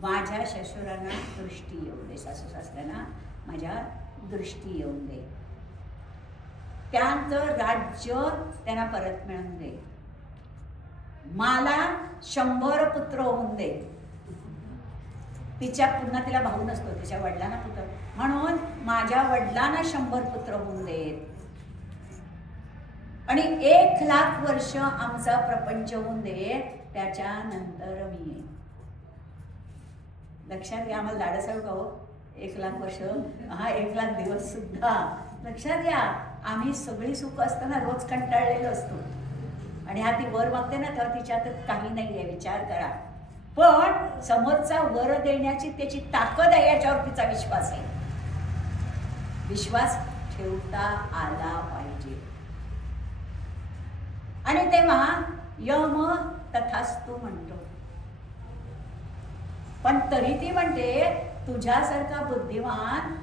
माझ्या शशुरांना दृष्टी येऊ दे, सासू सासऱ्यांना माझ्या दृष्टी येऊन दे, त्यांचं राज्य त्यांना परत मिळवून दे, मला 100 पुत्र होऊन दे. तिच्या पुन्हा तिला भाऊ नसतो, तिच्या वडिलांना पुत्र, म्हणून माझ्या वडिलांना 100 पुत्र होऊन देत आणि 1,00,000 वर्ष आमचा प्रपंच होऊन दे, त्याच्यानंतर मी येईन. लक्षात घ्या, आम्हाला धाडस आहे का हो? 1,00,000 वर्ष, हा 1,00,000 दिवस सुद्धा लक्षात घ्या. आम्ही सगळी सुख असताना रोज कंटाळलेलो असतो आणि हा ती वर मागते ना, तेव्हा तिच्यात काही नाही आहे, विचार करा. पण समोरचा वर देण्याची त्याची ताकद आहे, याच्यावर तिचा विश्वास आहे. विश्वास ठेवता आला पाहिजे. आणि तेव्हा यम तथास्तु म्हणतो, पण तरी ती म्हणते तुझ्यासारखा बुद्धिमान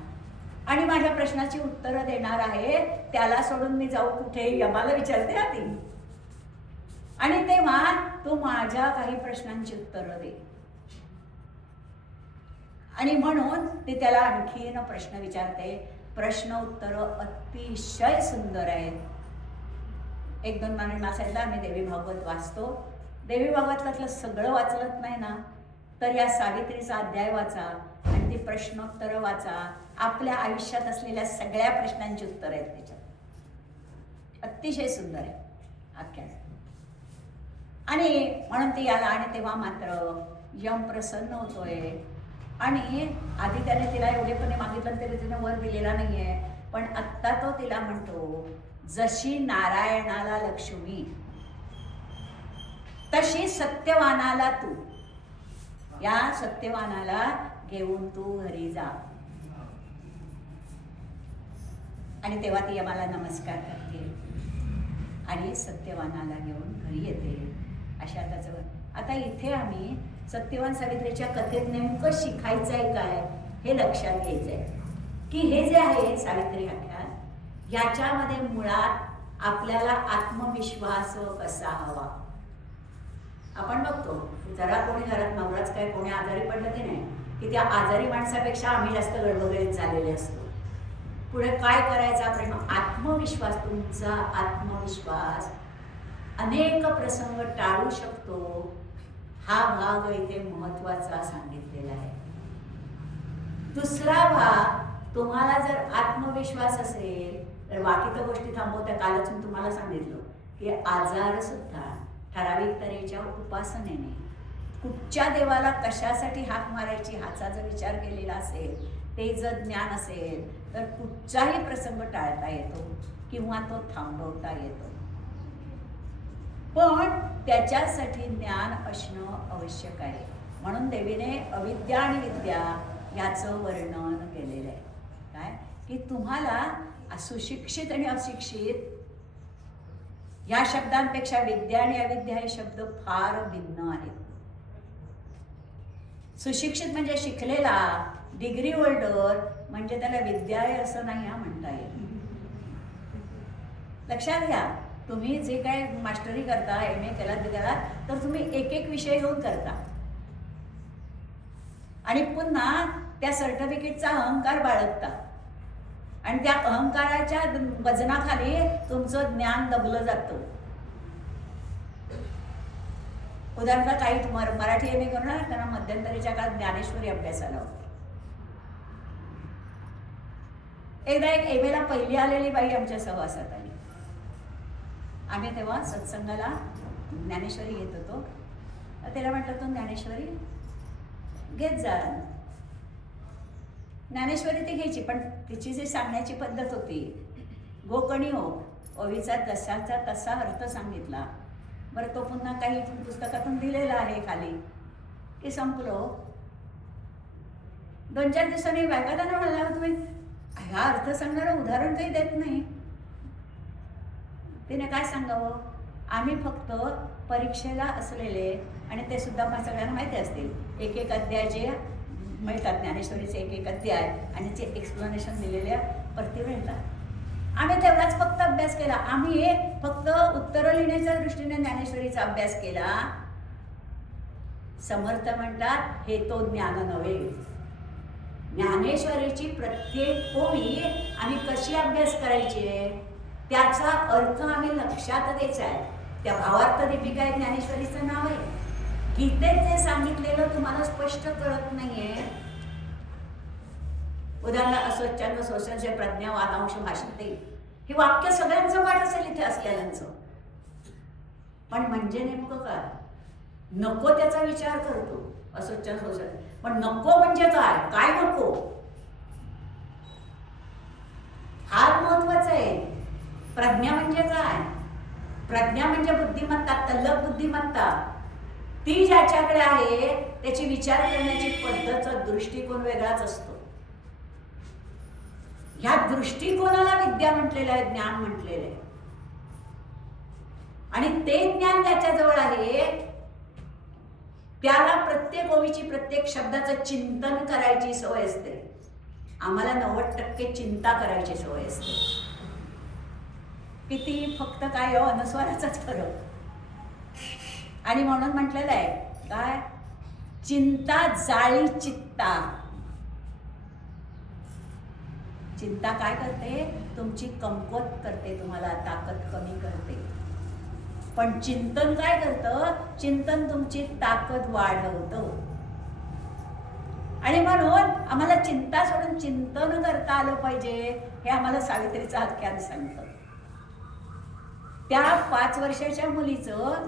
आणि माझ्या प्रश्नाची उत्तरं देणार आहे, त्याला सोडून मी जाऊ कुठे, यमाला विचारते ना ती. आणि तेव्हा तू माझ्या काही प्रश्नांची उत्तरं दे. आणि म्हणून ती त्याला आणखीन प्रश्न विचारते. प्रश्न उत्तरं अतिशय सुंदर आहेत. 1-2 महिने मासायला आम्ही देवी भागवत वाचतो. देवी भागवतातलं सगळं वाचलत नाही ना, तर या सावित्रीचा अध्याय वाचा आणि ती प्रश्नोत्तरं वाचा. आपल्या आयुष्यात असलेल्या सगळ्या प्रश्नांची उत्तरं आहेत त्याच्यात. अतिशय सुंदर आहे आख्यान. आणि म्हणून ती याला, आणि तेव्हा मात्र यम प्रसन्न होतोय. आणि आधी त्याने तिला एवढेपणे मागितलं तरी तिने वर दिलेला नाहीये, पण आत्ता तो तिला म्हणतो जशी नारायणाला लक्ष्मी तशी सत्यवानाला तू, या सत्यवानाला घेऊन तू घरी जा. आणि तेव्हा ती यमाला नमस्कार करते आणि सत्यवानाला घेऊन घरी येते. अशा त्याचं. आता इथे आम्ही सत्यवान सावित्रीच्या कथेत नेमकं शिकायचं आहे काय हे लक्षात घ्यायचं आहे की हे जे आहे सावित्री आख्यान, याच्यामध्ये मुळात आपल्याला आत्मविश्वास कसा हवा. आपण बघतो जरा कोणी घरात नवराच काय कोणी आजारी पडलं की नाही, की त्या आजारी माणसापेक्षा आम्ही जास्त गडबडीत झालेले असतो. पुढे काय करायचा प्रश्न. आत्मविश्वास, तुमचा आत्मविश्वास अनेक प्रसंग टाळू शकतो, हा भाग इथे महत्वाचा सांगितलेला आहे. दुसरा भाग, तुम्हाला जर आत्मविश्वास असेल तर बाकीच्या गोष्टी थांबवत्या. कालच मी तुम्हाला सांगितलं की आजार सुद्धा ठराविक तऱ्हेच्या उपासनेने, कुठच्या देवाला कशासाठी हाक मारायची ह्याचा जर विचार केलेला असेल, ते जर ज्ञान असेल तर कुठचाही प्रसंग टाळता येतो किंवा तो थांबवता येतो. पण त्याच्यासाठी ज्ञान असणं आवश्यक आहे. म्हणून देवीने अविद्या आणि विद्या याचं वर्णन केलेलं आहे. काय की तुम्हाला सुशिक्षित आणि अशिक्षित या शब्दांपेक्षा विद्या आणि अविद्या हे शब्द फार भिन्न आहेत. सुशिक्षित म्हणजे शिकलेला, डिग्री होल्डर म्हणजे त्याला विद्या आहे असं नाही हा म्हणता येईल. लक्षात घ्या, तुम्ही जे काय मास्टरी करता, MA केला तर तुम्ही एक विषय घेऊन करता आणि पुन्हा त्या सर्टिफिकेटचा अहंकार बाळगता आणि त्या अहंकाराच्या वजनाखाली तुमचं ज्ञान दबलं जातं. उदाहरणार्थ काही मराठी MA करणार त्यांना मध्यंतरीच्या काळात ज्ञानेश्वरी अभ्यासाला होते. एकदा एक MAला पहिली आलेली बाई आमच्या सहवासात आली. आम्ही तेव्हा सत्संगाला ज्ञानेश्वरी घेत होतो. त्याला म्हटलं तू ज्ञानेश्वरी घेत जा. ज्ञानेश्वरी ती घ्यायची, पण तिची जी सांगण्याची पद्धत होती, गोकणी हो, ओवीचा जसाचा तसा अर्थ सांगितला. बरं, तो पुन्हा काही पुस्तकातून दिलेला आहे खाली की संपलो. 2-4 दिवसांनी बायकांना म्हणाला तुम्ही ह्या अर्थ सांगणारं उदाहरण काही देत नाही. तिने काय सांगावं, आम्ही फक्त परीक्षेला असलेले, आणि ते सुद्धा मला सगळ्यांना माहिती असतील, एक अध्याय जे मिळतात ज्ञानेश्वरीचे, एक अध्याय आणि ते एक्सप्लेनेशन दिलेल्या प्रति मिळतात. आम्ही तेवढाच फक्त अभ्यास केला. आम्ही फक्त उत्तरं लिहिण्याच्या दृष्टीने ज्ञानेश्वरीचा अभ्यास केला. समर्थ म्हणतात हे तो ज्ञान नव्हे. ज्ञानेश्वरीची प्रत्येक ओवी आम्ही कशी अभ्यास करायची आहे, त्याचा अर्थ आम्ही लक्षात द्यायचा आहे. त्या भावार्थ दीपिका आहे ज्ञानेश्वरीचं नाव आहे. गीतेत जे सांगितलेलं तुम्हाला स्पष्ट कळत नाहीये. उदाहरणार्थ अस्वच्छांनो स्वच्छांचे प्रज्ञा वादांश भाषते, हे वाक्य सगळ्यांचं पाठ असेल इथे असलेल्यांचं, पण म्हणजे नेमकं काय, नको त्याचा विचार करतो. अस्वच्छान स्वच्छ, पण नको म्हणजे काय, काय नको, फार महत्वाचं आहे. प्रज्ञा म्हणजे काय, प्रज्ञा म्हणजे बुद्धिमत्ता, तल्लख बुद्धिमत्ता. ती ज्याच्याकडे आहे त्याची विचार करण्याची पद्धत, दृष्टिकोन वेगळाच असतो. ह्या दृष्टिकोनाला विद्या म्हटलेलं आहे, ज्ञान म्हटलेलं आहे. आणि ते ज्ञान त्याच्याजवळ आहे, त्याला प्रत्येक ओवीची, प्रत्येक शब्दाचं चिंतन करायची सवय असते. आम्हाला 90% चिंता करायची सवय असते. किती फक्त काय अनुस्वाराचाच फरक. आणि म्हणून म्हटलेलं आहे काय, चिंता जाळी चित्ता. चिंता काय करते, तुमची कमकुवत करते, तुम्हाला ताकद कमी करते. पण चिंतन काय करतं, चिंतन तुमची ताकद वाढवतं. आणि म्हणून आम्हाला चिंता सोडून चिंतन करता आलं पाहिजे, हे आम्हाला सावित्रीचं आख्यान सांगतं. त्या 5 वर्षाच्या मुलीचं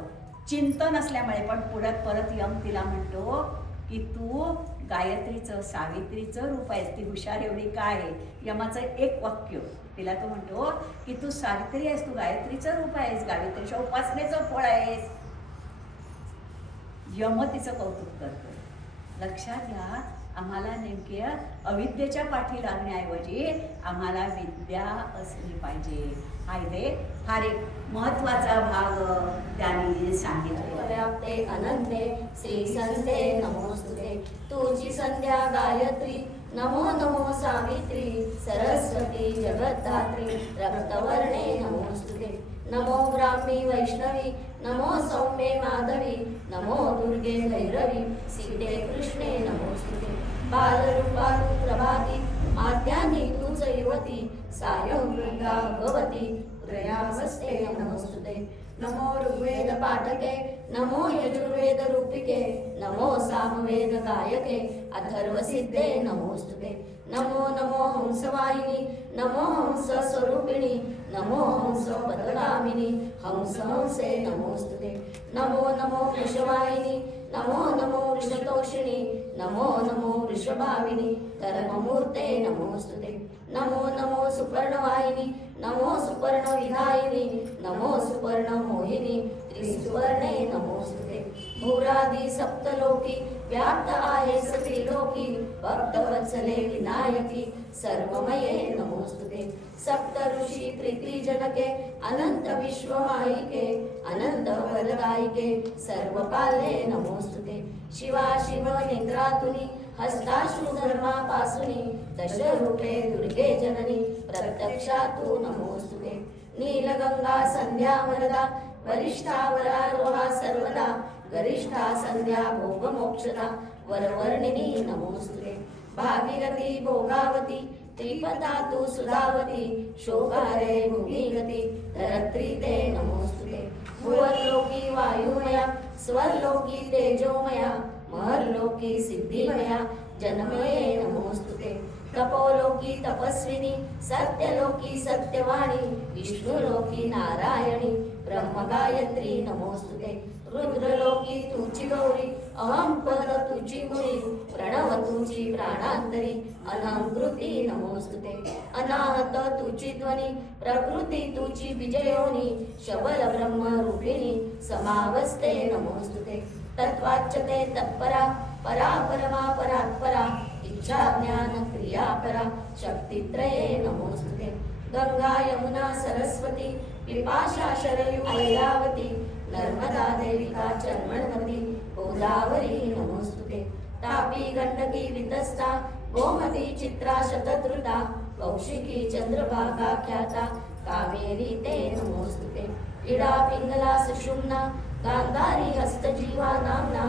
चिंतन असल्यामुळे, पण पुढे परत यम तिला म्हणतो की तू गायत्रीचं, सावित्रीचं रूप आहेस. ती हुशार एवढी काय आहे, यमाचं एक वाक्य तिला तो म्हणतो की तू सावित्री आहेस, तू गायत्रीचं रूप आहेस, गायत्रीच्या उपासनेचं फळ आहेस. यम तिचं कौतुक करतो. लक्षात घ्या, आम्हाला नेमके अविद्येच्या पाठी लागण्याऐवजी आम्हाला विद्या असली पाहिजे. हा इथे फार एक महत्वाचा भाग त्यांनी सांगितले. व्याप्ते अनंते श्री संते नमोस्तुते, तुझी संध्या गायत्री, नमो नमो सावित्री, सरस्वती जगद्धात्री, रक्तवर्णे नमोस्तुते, नमो ब्राह्मी वैष्णवी, नमो सौम्ये माधवी, नमो दुर्गे भैरवी, सीते कृष्णे नमोस्तुते, बालरूपानु प्रभाती, आद्यानि तू युवती, सायं वृद्धा भगवती, त्रयावस्ते नमोस्तुते, नमो ऋग्वेद पाठके, नमो यजुर्वेद रूपिके, नमो सामवेद गायके, अथर्व सिद्धे नमोस्तुते, नमो नमो हंसवाहिनी, नमो हंस स्वरूपिणी, नमो हंस पदगामिनी, हंस हंसे नमोस्तुते, नमो नमो वृषवाहिनी, नमो नमो वृषतोषिणी, नमो नमो वृषभाविनी, कर्ममूर्ते नमोस्तुते, नमो नमो सुपर्णवाहिनी, नमो सुपर्ण विधायिनी, नमो सुपर्ण मोहिनी, त्रिसुवर्णे नमोस्तुते, भूरादी सप्तलोकी व्याप्त आहेस त्रिलोकी, भक्तवत्सले विनायकी, सर्वमये नमोस्तुते, सप्त ऋषी प्रीतिजनके, अनंत विश्वमायिके, अनंत वरदायिके, सर्वपाले नमोस्तुते, शिवा शिव नेत्रातुनी, हस्ताश्रु धर्मापासुनी, दशरूपे दुर्गे जननी, प्रत्यक्षा तू नमोस्तुते, नीलगंगा संध्या वरदा, वरिष्ठा वरारोहा सर्वदा, गरिष्ठा संध्या भोगमोक्षदा, वरवर्णिनी नमोस्तुते, भागीरथी भोगावती, त्रिपदा तू सुधावती, शोभारे भूमिगती, धरत्री ते नमोस्तुते, भुवरलोकी वायुमया, स्वरलोकी तेजोमया, महरलोकी सिद्धिमया, जन्मये नमोस्तुते, तपोलोकी तपस्विनी, सत्यलोकी सत्यवाणी, विष्णुलोकी नारायणी, ब्रह्मगायत्री नमोस्तुते, रुद्रलोकी तुची गौरी, अहम पद तुची मुळी, प्रणव तुची प्राणांतरी, अनंकृती नमोस्तुते, अनाहत तुची ध्वनी, प्रकृती तुची विजयोनी, शबल ब्रह्म रूपिणी, समावस्ते नमोस्तुते, तत्वाच्यते तत्परा, परापरमा परात्परा, इच्छा ज्ञान क्रियापरा, शक्तित्रये नमोस्तुते, गंगा यमुना सरस्वती, पिपाशा शरयू ऐरावती, नर्मदा देविका चर्मणवती, गोदावरी नमोस्तुते, तापी गंडकी वितस्ता, गोमती चित्रा शतद्रुता, कौशिकी चंद्रभागा ख्याता, कावेरी ते नमोस्तुते, इडा पिंगला सुषुम्ना, गांधारी हस्तजीवा नाम्ना,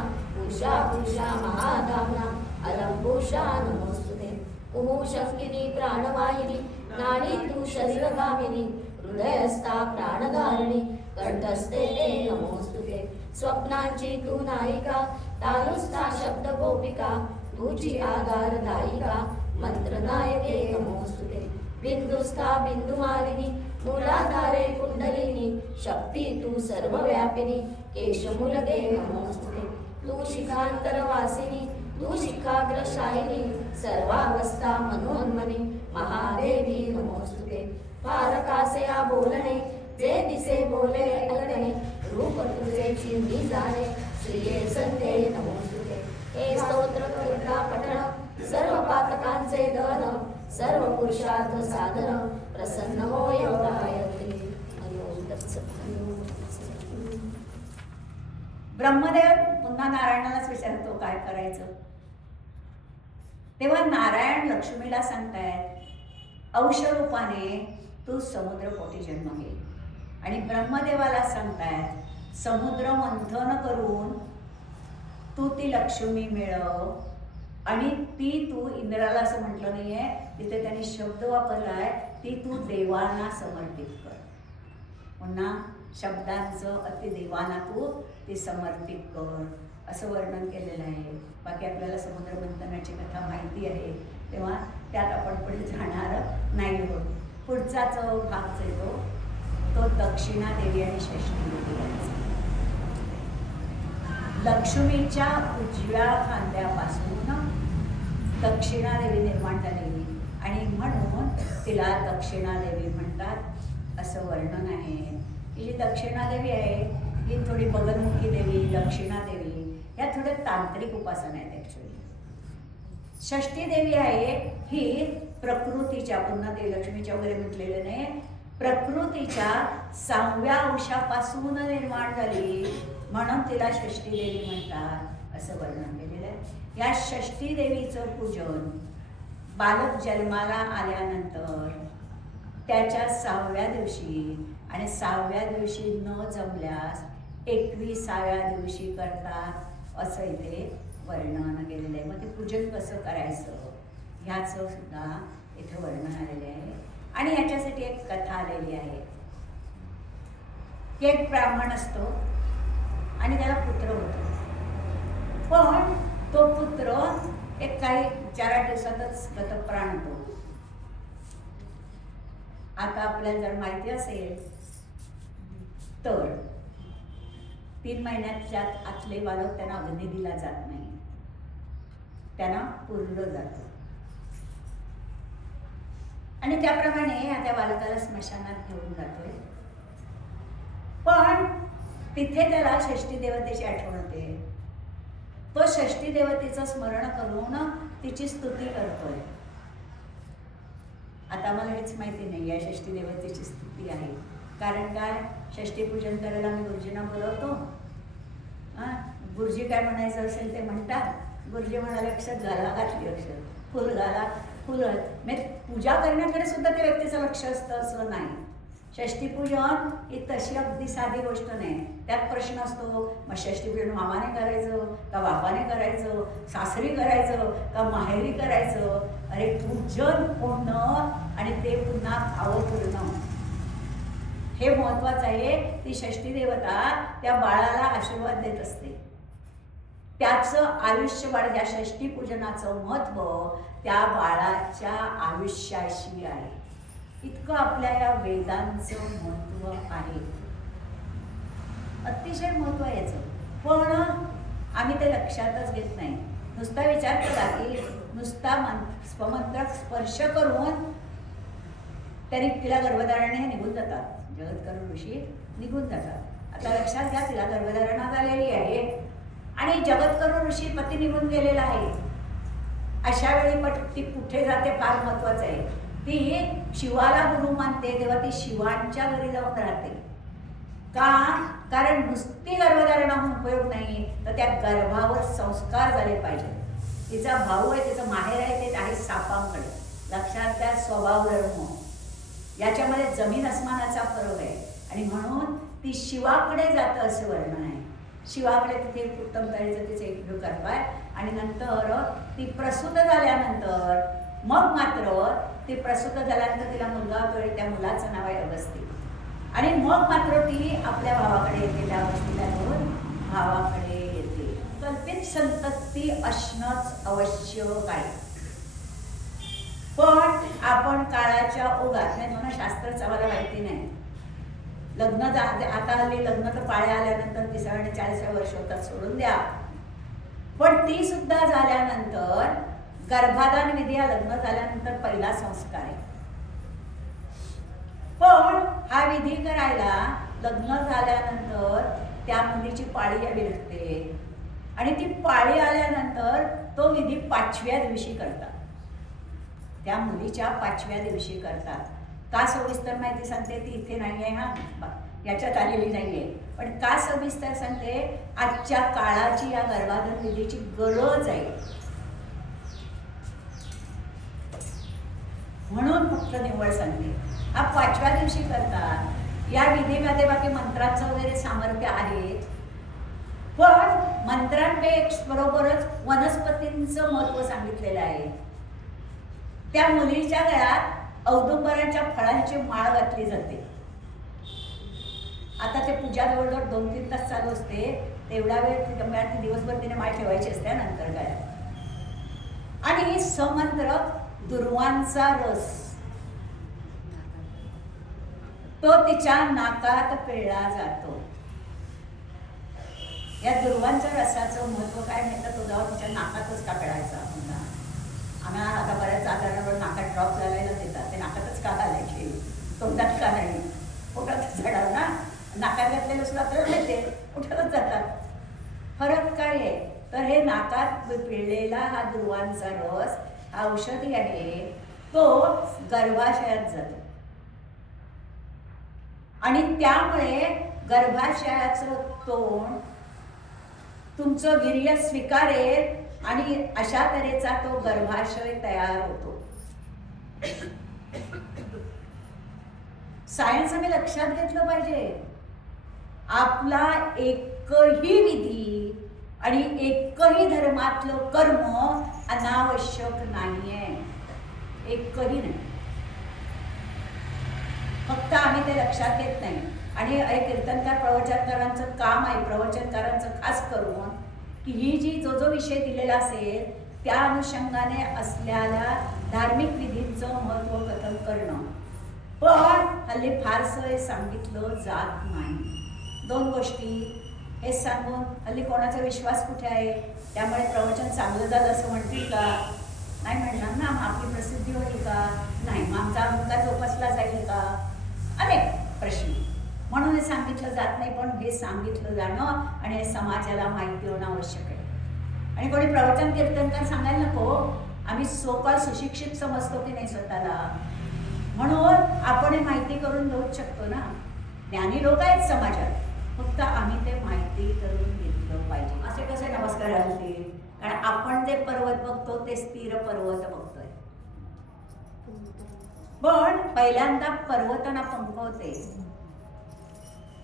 उषा पुरुषा महाधाम्ना अलंबुषा नमोस्तुते उहू शक्तिनी प्राणवाहिनी नाडी तू शरीरगामिनी हृदयस्था प्राणधारिणी कंठस्थे ते नमोस्तुते स्वप्नांची तू नायिका तालुस्था शब्द गोपिका तुझी आधारदायिका मंत्रनायके नमोस्तुते बिंदुस्था बिंदुमालिनी मूलाधारे कुंडलिनी शक्ती तू सर्वव्यापिनी केशमूलके नमोस्तुते तू शिखांतरवासिनी तू शिखाग्रशायिनी सर्वावस्था मनोन्मनी महादेवी नमोस्तुते फारकासे बोलणे जे दिसे बोले ऐकणे रूप तुझे चिन्ही जाणे श्रीये संते नमोस्तुते हे स्तोत्र कीर्ता पठण सर्व पातकांचे दहन सर्व पुरुषार्थ साधन प्रसन्न होय गायत्री हरिओम तत्सत्. ब्रह्मदेव पुन्हा नारायणालाच विचारतो काय करायचं. तेव्हा नारायण लक्ष्मीला सांगतायत औषरूपाने तू समुद्रपोटी जन्म घे. आणि ब्रह्मदेवाला सांगतायत समुद्र मंथन करून तू ती लक्ष्मी मिळव. आणि ती तू इंद्राला असं म्हटलं नाहीये, तिथे त्यांनी शब्द वापरलाय ती तू देवांना समर्पित कर. पुन्हा शब्दांचं अति देवांना तू ती समर्पित कर असं वर्णन केलेलं आहे. बाकी आपल्याला समुद्र मंथनाची कथा माहिती आहे, तेव्हा त्यात आपण पुढे जाणार नाही आहोत. पुढचा जो भाग येतो तो दक्षिणा देवी आणि षष्ठी देवी यांचा. लक्ष्मीच्या उजव्या खांद्यापासून दक्षिणा देवी निर्माण झालेली आणि म्हणून तिला दक्षिणा देवी म्हणतात असं वर्णन आहे. ही जी दक्षिणा देवी आहे ही थोडी बगलमुखी देवी, दक्षिणा देवी या थोड्या तांत्रिक उपासना आहेत ॲक्च्युली. षष्ठी देवी आहे ही प्रकृतीच्या, पुन्हा ते लक्ष्मीच्या वगैरे म्हटलेलं नाही, प्रकृतीच्या 6व्या अंशापासून निर्माण झाली म्हणून तिला षष्ठी देवी म्हणतात असं वर्णन केलेलं आहे. या षष्ठी देवीचं पूजन बालक जन्माला आल्यानंतर त्याच्या 6व्या दिवशी आणि 6व्या दिवशी न जमल्यास 21व्या दिवशी करतात असं इथे वर्णन केलेलं आहे. मग ते पूजन कसं करायचं ह्याचं सुद्धा इथे वर्णन आलेले आहे. आणि ह्याच्यासाठी एक कथा आलेली आहे की एक ब्राह्मण असतो आणि त्याला पुत्र होतो, पण तो पुत्र एक काही 4-8 दिवसातच गतप्राण होतो. आता आपल्याला जर माहिती असेल तर 3 महिन्याच्या आतले बालक त्यांना अग्नी दिला जात नाही, त्यांना पुरलं जातं. आणि त्याप्रमाणे त्या बालकाला स्मशानात घेऊन जातोय. पण तिथे त्याला षष्ठी देवतेची आठवण होते. तो षष्ठी देवतेचं स्मरण करून तिची स्तुती करतोय. आता मला हेच माहिती नाही या षष्ठी देवतेची स्तुती आहे कारण काय, षष्ठी पूजन करायला मी गुरुजींना बोलवतो. गुरुजी काय म्हणायचं असेल ते म्हणतात. गुरुजी म्हणाले अक्षर घाला, घातली अक्षर, फुल घाला, फुलं. म्हणजे पूजा करण्याकडे सुद्धा त्या व्यक्तीचं लक्ष असतं असं नाही. षष्टीपूजन ही तशी अगदी साधी गोष्ट नाही. त्यात प्रश्न असतो मग षष्टीपूजन मामाने करायचं का बापाने करायचं, सासरी करायचं का माहेरी करायचं. अरे पूजन होणं आणि ते पुन्हा भाव पूर्ण हे महत्वाचं आहे. ती षष्ठी देवता त्या बाळाला आशीर्वाद देत असते. त्याचं आयुष्य वाढ, या षष्ठी पूजनाचं महत्त्व त्या बाळाच्या आयुष्याशी आहे. इतकं आपल्या या वेदांचं महत्त्व आहे, अतिशय महत्त्व आहे याचं. पण आम्ही ते लक्षातच घेत नाही. नुसता विचार केला की नुसता स्वमंत्र स्पर्श करून तरी तिला गर्भधारणे निघून जातात, जगतकरू ऋषी निघून जातात. आता लक्षात घ्या, तिला गर्भधारणा झालेली आहे आणि जगतकरू ऋषी पती निघून गेलेला आहे. अशा वेळी पण ती कुठे जाते फार महत्वाचं आहे. ती शिवाला गुरु मानते तेव्हा ती शिवांच्या घरी जाऊन राहते. का? कारण नुसती गर्भधारणा म्हणून उपयोग नाही, तर त्या गर्भावर संस्कार झाले पाहिजे. तिचा भाऊ आहे, तिचं माहेर आहे, ते आहे सापांकडे. लक्षात त्या स्वभाव धर्म याच्यामध्ये जमीन अस्मानाचा फरक आहे आणि म्हणून ती शिवाकडे जातं असं वर्णन आहे. शिवाकडे तिथे उत्तम तऱ्हेचं तिचे एक करताय आणि नंतर ती प्रसूत झाल्यानंतर मग मात्र ती प्रसूत झाल्यानंतर तिला मुलगा होतो आणि त्या मुलाचं नाव आहे अगस्ती आणि मग मात्र ती आपल्या भावाकडे येते. त्या अगस्तीला घेऊन भावाकडे येते. कल्पित संतती असणंच आवश्यक आहे. पण आपण काळाच्या ओघात नाही दोन शास्त्रच आम्हाला माहिती नाही. लग्न आता हल्ली लग्न तर पाळ्या आल्यानंतर 30 आणि 40 वर्ष होतात सोडून द्या. पण ती सुद्धा झाल्यानंतर गर्भाधान विधी हा लग्न झाल्यानंतर पहिला संस्कार आहे. पण हा विधी करायला लग्न झाल्यानंतर त्या मुलीची पाळी यावी लागते आणि ती पाळी आल्यानंतर तो विधी 5व्या दिवशी करतात. त्या मुलीच्या 5व्या दिवशी करतात. का सविस्तर माहिती सांगते ती इथे नाही आहे, हा याच्यात आलेली नाहीये. पण का सविस्तर सांगते, आजच्या काळाची या गर्भाधान विधीची गरज आहे म्हणून फक्त निव्वळ सांगते. हा 5व्या दिवशी करतात. या विधीमध्ये बाकी मंत्रांचं वगैरे सामर्थ्य आहे, पण मंत्रांपेक्षा बरोबरच वनस्पतींचं महत्व सांगितलेलं आहे. त्या मुलीच्या गळ्यात औदुंबराच्या फळांची माळ घातली जाते. आता ते पूजा जवळजवळ 2-3 तास चालू असते. तेवढा वेळ ती दिवसभर तिने माळ ठेवायची असते नंतर गळ्यात. आणि समंत्र दुर्वांचा रस तो तिच्या नाकात पिळला जातो. या दुर्वांच्या रसाचं महत्व काय म्हणतात, तो जाऊन तिच्या नाकातच का पिळायचा. आम्हाला आता बऱ्याच आजारांवर नाकात ड्रॉप घालायला देतात. ते नाकातच का घालायचे, तोंडात का नाही, पोटातच चढाव ना. नाकात घातलेलं सुद्धा आपल्याला माहिती आहे पोटातच जातात. फरक काय आहे तर हे नाकात पिळलेला हा दुर्वांचा रस हा औषधी आहे, तो गर्भाशयात जातो आणि त्यामुळे गर्भाशयाचं तोंड तुमचं वीर्य स्वीकारेल आणि अशा तऱ्हेचा तो गर्भाशय तयार होतो. सायन्स आम्ही लक्षात घेतलं पाहिजे. आपला एकही विधी आणि एकही धर्मातलं कर्म अनावश्यक नाहीये, एकही नाही. फक्त आम्ही ते लक्षात घेत नाही. आणि कीर्तनकार प्रवचनकारांचं काम आहे, प्रवचनकारांचं खास करून, की ही जी जो विषय दिलेला असेल त्या अनुषंगाने असलेल्या धार्मिक विधींचं महत्त्व कथन करणं. पण हल्ली फारसं हे सांगितलं जात नाही. 2 गोष्टी हे सांगून हल्ली कोणाचा विश्वास कुठे आहे, त्यामुळे प्रवचन चांगलं झालं असं म्हणतील का, नाही म्हणणार ना. मग आपली प्रसिद्धी होईल का, नाही. मग आमचा अहंकार जोपासला जाईल का, अनेक प्रश्न. म्हणून हे सांगितलं जात नाही. पण हे सांगितलं जाणं आणि हे समाजाला माहिती होणं आवश्यक आहे. आणि कोणी प्रवचन कीर्तनकार सांगायला नको, आम्ही सोपा सुशिक्षित समजतो की नाही स्वतःला, म्हणून आपण हे माहिती करून देऊच शकतो ना. ज्ञानी लोक आहेत समाजात, फक्त आम्ही ते माहिती करून घेतलं पाहिजे. असे कसे नमस्कार घालतील, कारण आपण जे पर्वत बघतो ते स्थिर पर्वत बघतोय. पण पहिल्यांदा पर्वतांना पंख होते.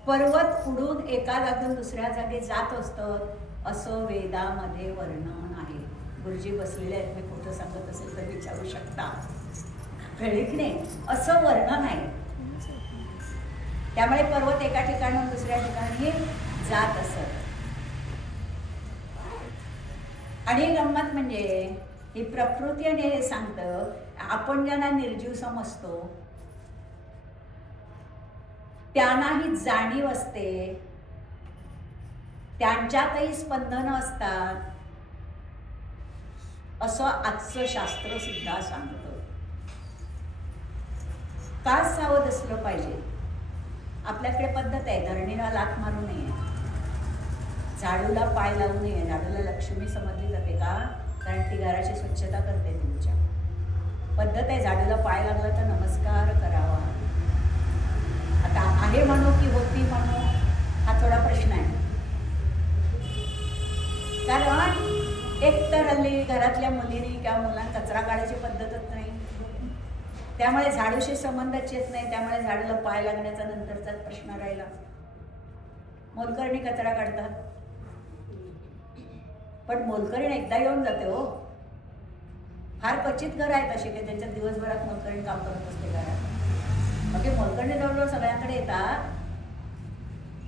पर्वत उडून एका जागेतून दुसऱ्या जागी जात असतं असं वेदामध्ये वर्णन आहे. गुरुजी बसलेले आहेत, मी खोटं सांगत असेल तर विचारू शकता, कळले की नाही. असं वर्णन आहे. त्यामुळे पर्वत एका ठिकाणून दुसऱ्या ठिकाणी जात असत. आणि गंमत म्हणजे ही प्रकृतीने हे सांगतं, आपण ज्यांना निर्जीव समजतो त्यांनाही जाणीव असते, त्यांच्यातही स्पंदनं असतात, असं आजचं शास्त्र सुद्धा सांगतं. का सावध असलं पाहिजे. आपल्याकडे पद्धत आहे, धरणीला लाथ मारू नये, झाडूला पाय लावू नये. झाडूला लक्ष्मी समजली जाते का, कारण ती घराची स्वच्छता करते. तुमच्या पद्धत आहे, झाडूला पाय लागला तर नमस्कार करावा. आता आहे म्हणू की होती म्हणू हा थोडा प्रश्न आहे. कारण एक तर हल्ली घरातल्या मुलींनी किंवा मुलांना कचरा काढायची पद्धतच नाही, त्यामुळे झाडूशी संबंधच येत नाही. त्यामुळे झाडूला पाय लागण्याचा नंतरचाच प्रश्न राहिला. मोलकरणी कचरा काढतात, पण मोलकरीण एकदा येऊन जाते हो. फार क्वचित घर आहेत असे की त्यांच्या दिवसभरात मोलकरीण काम करत असते घरात. बाकी मोलकरीण जवळजवळ सगळ्यांकडे येतात.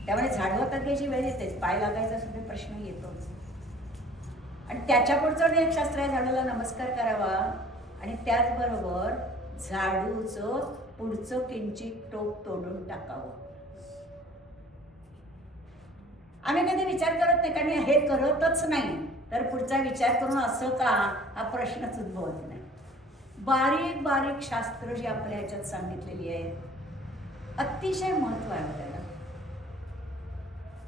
त्यामुळे झाडू हातात घ्यायची वेळ येतेच, पाय लागायचा सुद्धा प्रश्न येतोच. आणि त्याच्या पुढचं एक शास्त्र आहे, झाडूला नमस्कार करावा आणि त्याचबरोबर झाडूचं पुढचं किंचित टोक तोडून टाकावं. आम्ही कधी विचार करत नाही, कारण हे करतच नाही, तर पुढचा विचार करून असं का हा प्रश्नच उद्भवत नाही. बारीक बारीक शास्त्र जी आपल्या ह्याच्यात सांगितलेली आहेत, अतिशय महत्व आहे त्याला.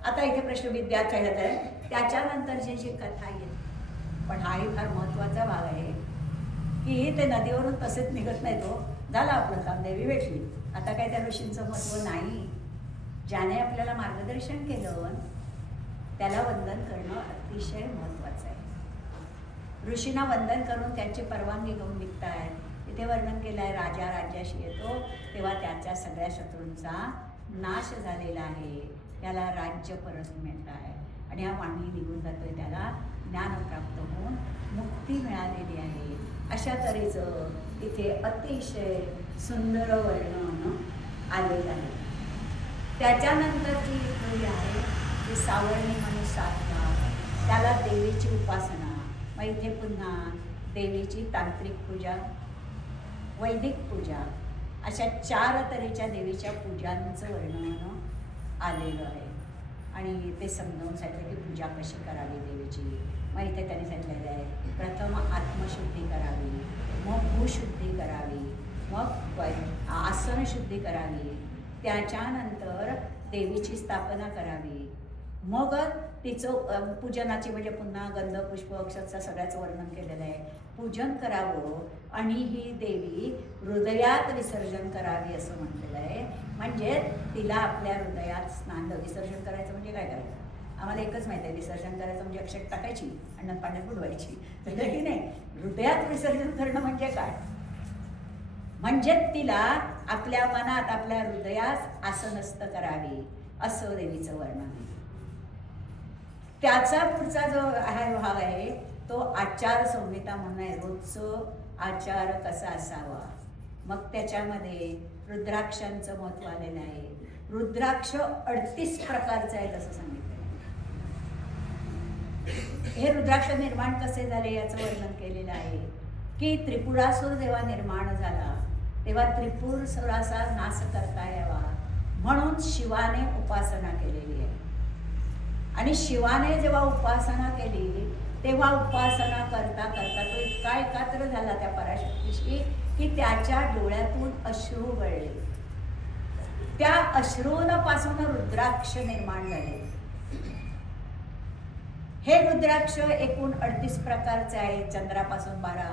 आता इथे प्रश्न विद्याच्या ह्यात आहे, त्याच्यानंतरची जी कथा येते, पण हाही फार महत्वाचा भाग आहे की ते नदीवरून तसेच निघत नाही. तो झाला आपलं काम, देवी भेटली, आता काय त्या ऋषींचं महत्व नाही. ज्याने आपल्याला मार्गदर्शन केलं त्याला वंदन करणं अतिशय महत्वाचं आहे. ऋषींना वंदन करून त्यांची परवानगी घेऊन निघतायत. इथे वर्णन केलं आहे, राजा राज्याशी येतो तेव्हा त्याच्या सगळ्या शत्रूंचा नाश झालेला आहे, त्याला राज्य परत मिळत आहे आणि हा वाणी निघून जातोय, त्याला ज्ञान प्राप्त होऊन मुक्ती मिळालेली आहे. अशा तऱ्हेचं इथे अतिशय सुंदर वर्णन आलेलं आहे. त्याच्यानंतरची जी आहे ती सावरणी म्हणून साधना, त्याला देवीची उपासना. मग इथे पुन्हा देवीची तांत्रिक पूजा, वैदिक पूजा, अशा 4 तऱ्हेच्या देवीच्या पूजांचं वर्णन आलेलं आहे. आणि ते समजावून सांगितलं की पूजा कशी करावी देवीची. मग इथे त्यांनी सांगितलेलं आहे, प्रथम आत्मशुद्धी करावी, मग भूशुद्धी करावी, मग आसनशुद्धी करावी, त्याच्यानंतर देवीची स्थापना करावी, मग तिचं पूजनाची म्हणजे पुन्हा गंध पुष्प अक्षरचं सगळ्याचं वर्णन केलेलं आहे. पूजन करावं आणि ही देवी हृदयात विसर्जन करावी असं म्हटलेलं आहे. म्हणजे तिला आपल्या हृदयात स्नान, विसर्जन करायचं म्हणजे काय करायचं आम्हाला एकच माहिती आहे, विसर्जन करायचं म्हणजे अक्षत टाकायची आणि पाण्यात बुडवायची, तसं की नाही. हृदयात विसर्जन करणं म्हणजे काय, म्हणजे तिला आपल्या मनात आपल्या हृदयात आसनस्थ करावी असं देवीचं वर्णन आहे. त्याचा पुढचा जो भाग आहे तो आचार संहिता म्हणून आहे, रोजचं आचार कसा असावा. मग त्याच्यामध्ये रुद्राक्षांचं महत्व आलेलं आहे. रुद्राक्ष 38 प्रकारचे आहेत असं सांगितलं. हे रुद्राक्ष निर्माण कसे झाले याचं वर्णन केलेलं आहे की त्रिपुरासूर जेव्हा निर्माण झाला तेव्हा त्रिपुरासुराचा नाश करता यावा म्हणून शिवाने उपासना केलेली आहे. आणि शिवाने जेव्हा उपासना केली तेव्हा उपासना करता करता तो इतका एकाग्र झाला त्या पराशक्तीशी की त्याच्या डोळ्यातून अश्रू गळले. त्या अश्रूंपासून रुद्राक्ष निर्माण झाले. हे रुद्राक्ष एकूण 38 प्रकारचे आहेत. चंद्रापासून 12,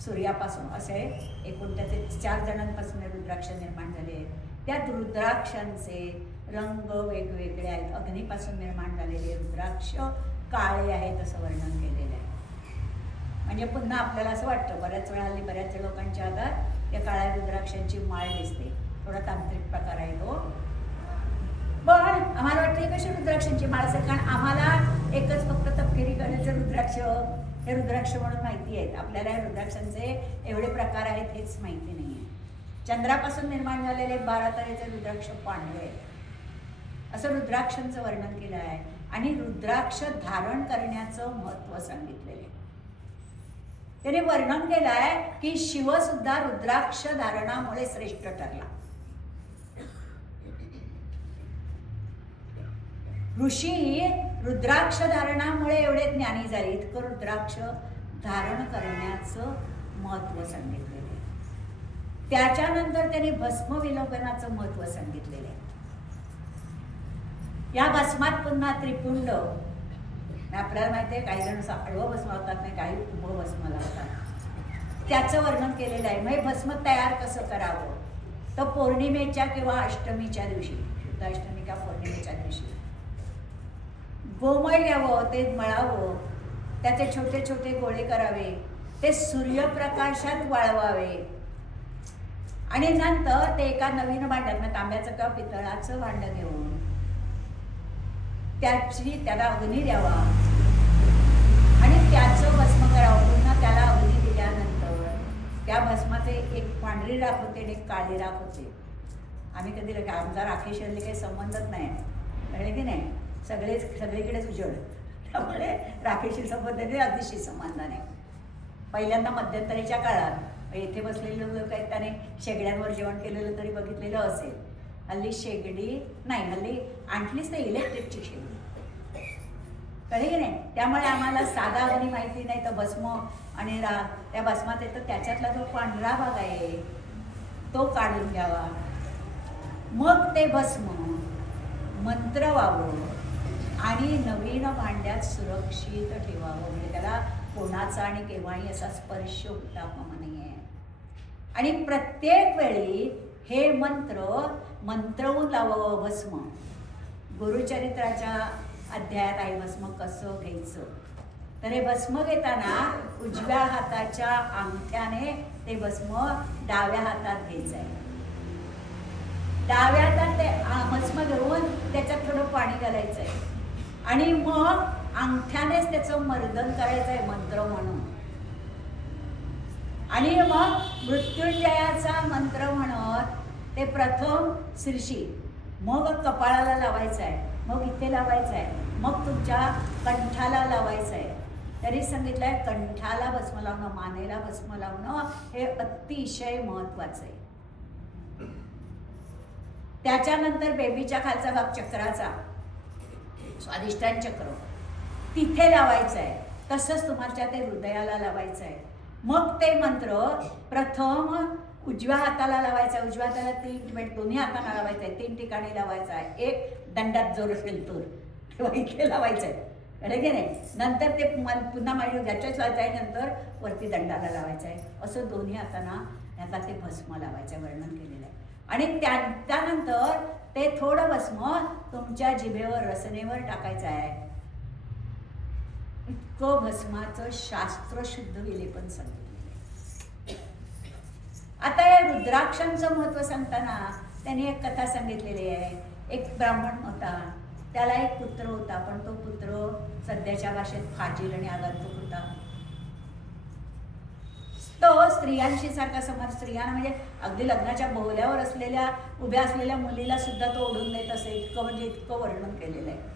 सूर्यापासून असे एकूण त्याचे 4 जणांपासून रुद्राक्ष निर्माण झाले. त्या रुद्राक्षांचे रंग वेगवेगळे आहेत. अग्नीपासून निर्माण झालेले रुद्राक्ष काळे आहेत असं वर्णन केलेलं आहे. म्हणजे पुन्हा आपल्याला असं वाटतं, बऱ्याच वेळा हल्ली बऱ्याच लोकांच्या हातात त्या काळ्या रुद्राक्षांची माळ दिसते. थोडा तांत्रिक प्रकार आहे तो. पण आम्हाला वाटतं कशी रुद्राक्षांची माळ असेल, कारण आम्हाला एकच फक्त तपकिरी कलरचे रुद्राक्ष हे रुद्राक्ष म्हणून माहिती आहेत. आपल्याला हे रुद्राक्षांचे एवढे प्रकार आहेत हेच माहिती नाही आहे. चंद्रापासून निर्माण झालेले 12 तऱ्हेचे रुद्राक्ष पांढरे असं रुद्राक्षांचं वर्णन केलं आहे. आणि रुद्राक्ष धारण करण्याचं महत्त्व सांगितलेलं आहे. त्याने वर्णन केलं आहे की शिवसुद्धा रुद्राक्ष धारणामुळे श्रेष्ठ ठरला. ऋषी रुद्राक्ष धारणामुळे एवढे ज्ञानी झाले. इतकं रुद्राक्ष धारण करण्याचं महत्त्व सांगितलेलं आहे. त्याच्यानंतर त्यांनी भस्म विलोकनाचं महत्त्व सांगितलेलं आहे. या भस्मात पुन्हा त्रिपुंड, आपल्याला माहिती आहे काही जण आडवं भस्म लावतात नाही, काही उभं भस्म लावतात, त्याचं वर्णन केलेलं आहे. मग भस्म तयार कसं करावं तर पौर्णिमेच्या किंवा अष्टमीच्या दिवशी, शुद्ध अष्टमी किंवा पौर्णिमेच्या दिवशी गोमय घ्यावं, ते मळावं, त्याचे छोटे छोटे गोळे करावे, ते सूर्यप्रकाशात वाळवावे आणि नंतर ते एका नवीन भांड्यात, तांब्याचं किंवा पितळाचं भांडं घेऊन त्याला अग्नी द्यावा त्याचं भस्म करावं. पुन्हा त्याला अग्नी दिल्यानंतर त्या भस्माचे एक पांढरी राख होते आणि एक काळी राख होते. आम्ही कधी आमचा राखेशांनी काही संबंधच नाही, कळले की नाही, सगळीकडेच उजळ. त्यामुळे राखेशी संबंध नाही, अतिशी संबंध नाही. पहिल्यांदा मध्यंतरीच्या काळात इथे बसलेले लोक आहेत त्याने शेगड्यांवर जेवण केलेलं तरी बघितलेलं असेल. हल्ली शेगडी नाही, हल्ली आणलीच नाही, इलेक्ट्रिकची शेगडी, कळले की नाही. त्यामुळे आम्हाला साधा अग्नी माहिती नाही, तर भस्म आणि त्या भस्मात येतं त्याच्यातला जो पांढरा भाग आहे तो काढून घ्यावा. मग ते भस्म मंत्र व्हावं आणि नवीन भांड्यात सुरक्षित ठेवावं. म्हणजे त्याला कोणाचा आणि केव्हाही असा स्पर्श होता कामा नये. आणि प्रत्येक वेळी हे मंत्रवून लावावं भस्म. गुरुचरित्राच्या अध्यायात आहे भस्म कसं घ्यायचं. तर हे भस्म घेताना उजव्या हाताच्या अंगठ्याने ते भस्म डाव्या हातात घ्यायचं आहे. डाव्या हातात ते भस्म घेऊन त्याच्यात थोडं पाणी घालायचं आहे आणि मग अंगठ्यानेच त्याचं मर्दन करायचं आहे मंत्र म्हणून. आणि मग मृत्युंजयाचा मंत्र म्हणत ते प्रथम शीर्षी, मग कपाळाला लावायचं आहे, मग इथे लावायचं आहे, मग तुमच्या कंठाला लावायचं आहे. तरी सांगितलं आहे कंठाला भस्म लावणं, मानेला भस्म लावणं हे अतिशय महत्त्वाचं आहे. त्याच्यानंतर बेबीच्या खालचा भाग चक्राचा, स्वादिष्टान चक्र, तिथे लावायचं आहे. तसंच तुम्हाला ते हृदयाला लावायचं आहे. मग ते मंत्र प्रथम उजव्या हाताला लावायचा आहे. उजव्या हाताला 3 दोन्ही हाताला लावायचं आहे, 3 ठिकाणी लावायचं आहे. एक दंडात जोर असेल तर तेव्हा इथे लावायचं आहे, कळलं की नाही. नंतर ते पुन्हा मांडी ज्याच्याच लावायचं आहे, नंतर वरती दंडाला लावायचं आहे. असं दोन्ही हातांना ह्याला ते भस्म लावायचं वर्णन केलेलं आहे. आणि त्यानंतर ते थोडं भस्म तुमच्या जिभेवर रसनेवर टाकायचं आहे. इतकं भस्माचं शास्त्रशुद्ध विलेपन सांगितलेलं आहे. आता या रुद्राक्षांचं महत्त्व सांगताना त्यांनी एक कथा सांगितलेली आहे. एक ब्राह्मण होता, त्याला एक पुत्र होता, पण तो पुत्र सध्याच्या भाषेत फाजील आणि आगंतुक होता. तो स्त्रियांशी सारखा स्त्रियांना म्हणजे अगदी लग्नाच्या बोहल्यावर असलेल्या उभ्या असलेल्या मुलीला सुद्धा तो ओढून देत असे. इतकं वर्णन केलेलं आहे.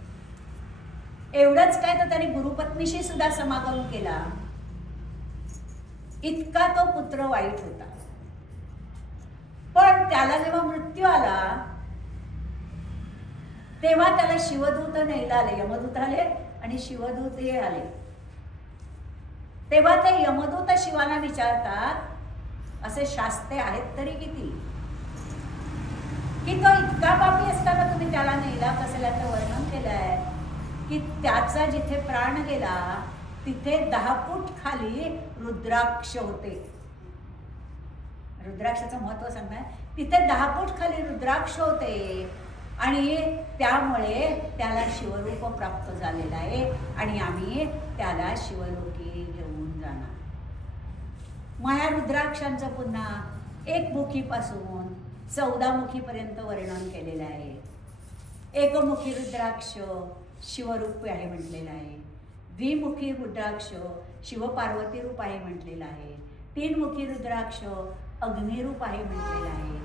एवढंच काय तर त्याने गुरुपत्नीशी सुद्धा समागम केला. इतका तो पुत्र वाईट होता. पण त्याला जेव्हा मृत्यू आला तेव्हा त्याला शिवदूत न्यायला आले. यमदूत आले आणि शिवदूत हे आले. तेव्हा ते यमदूत शिवाला विचारतात, असे शास्त्रे आहेत तरी किती, की तो इतका पापी असताना तुम्ही त्याला नेला कसल्याचं वर्णन केलं आहे की त्याचा जिथे प्राण गेला तिथे 10 फूट खाली रुद्राक्ष होते. रुद्राक्षाचं महत्व सांगताय. तिथे 10 फूट खाली रुद्राक्ष होते आणि त्यामुळे त्याला शिवरूप प्राप्त झालेलं आहे आणि आम्ही त्याला शिवलोकी घेऊन जाणार. माया रुद्राक्षांचं पुन्हा 1 मुखीपासून 14 मुखीपर्यंत वर्णन केलेलं आहे. एकमुखी रुद्राक्ष शिवरूप आहे म्हटलेलं आहे. द्विमुखी रुद्राक्ष शिवपार्वती रूप आहे म्हटलेलं आहे. 3 मुखी रुद्राक्ष अग्निरूप आहे म्हटलेलं आहे.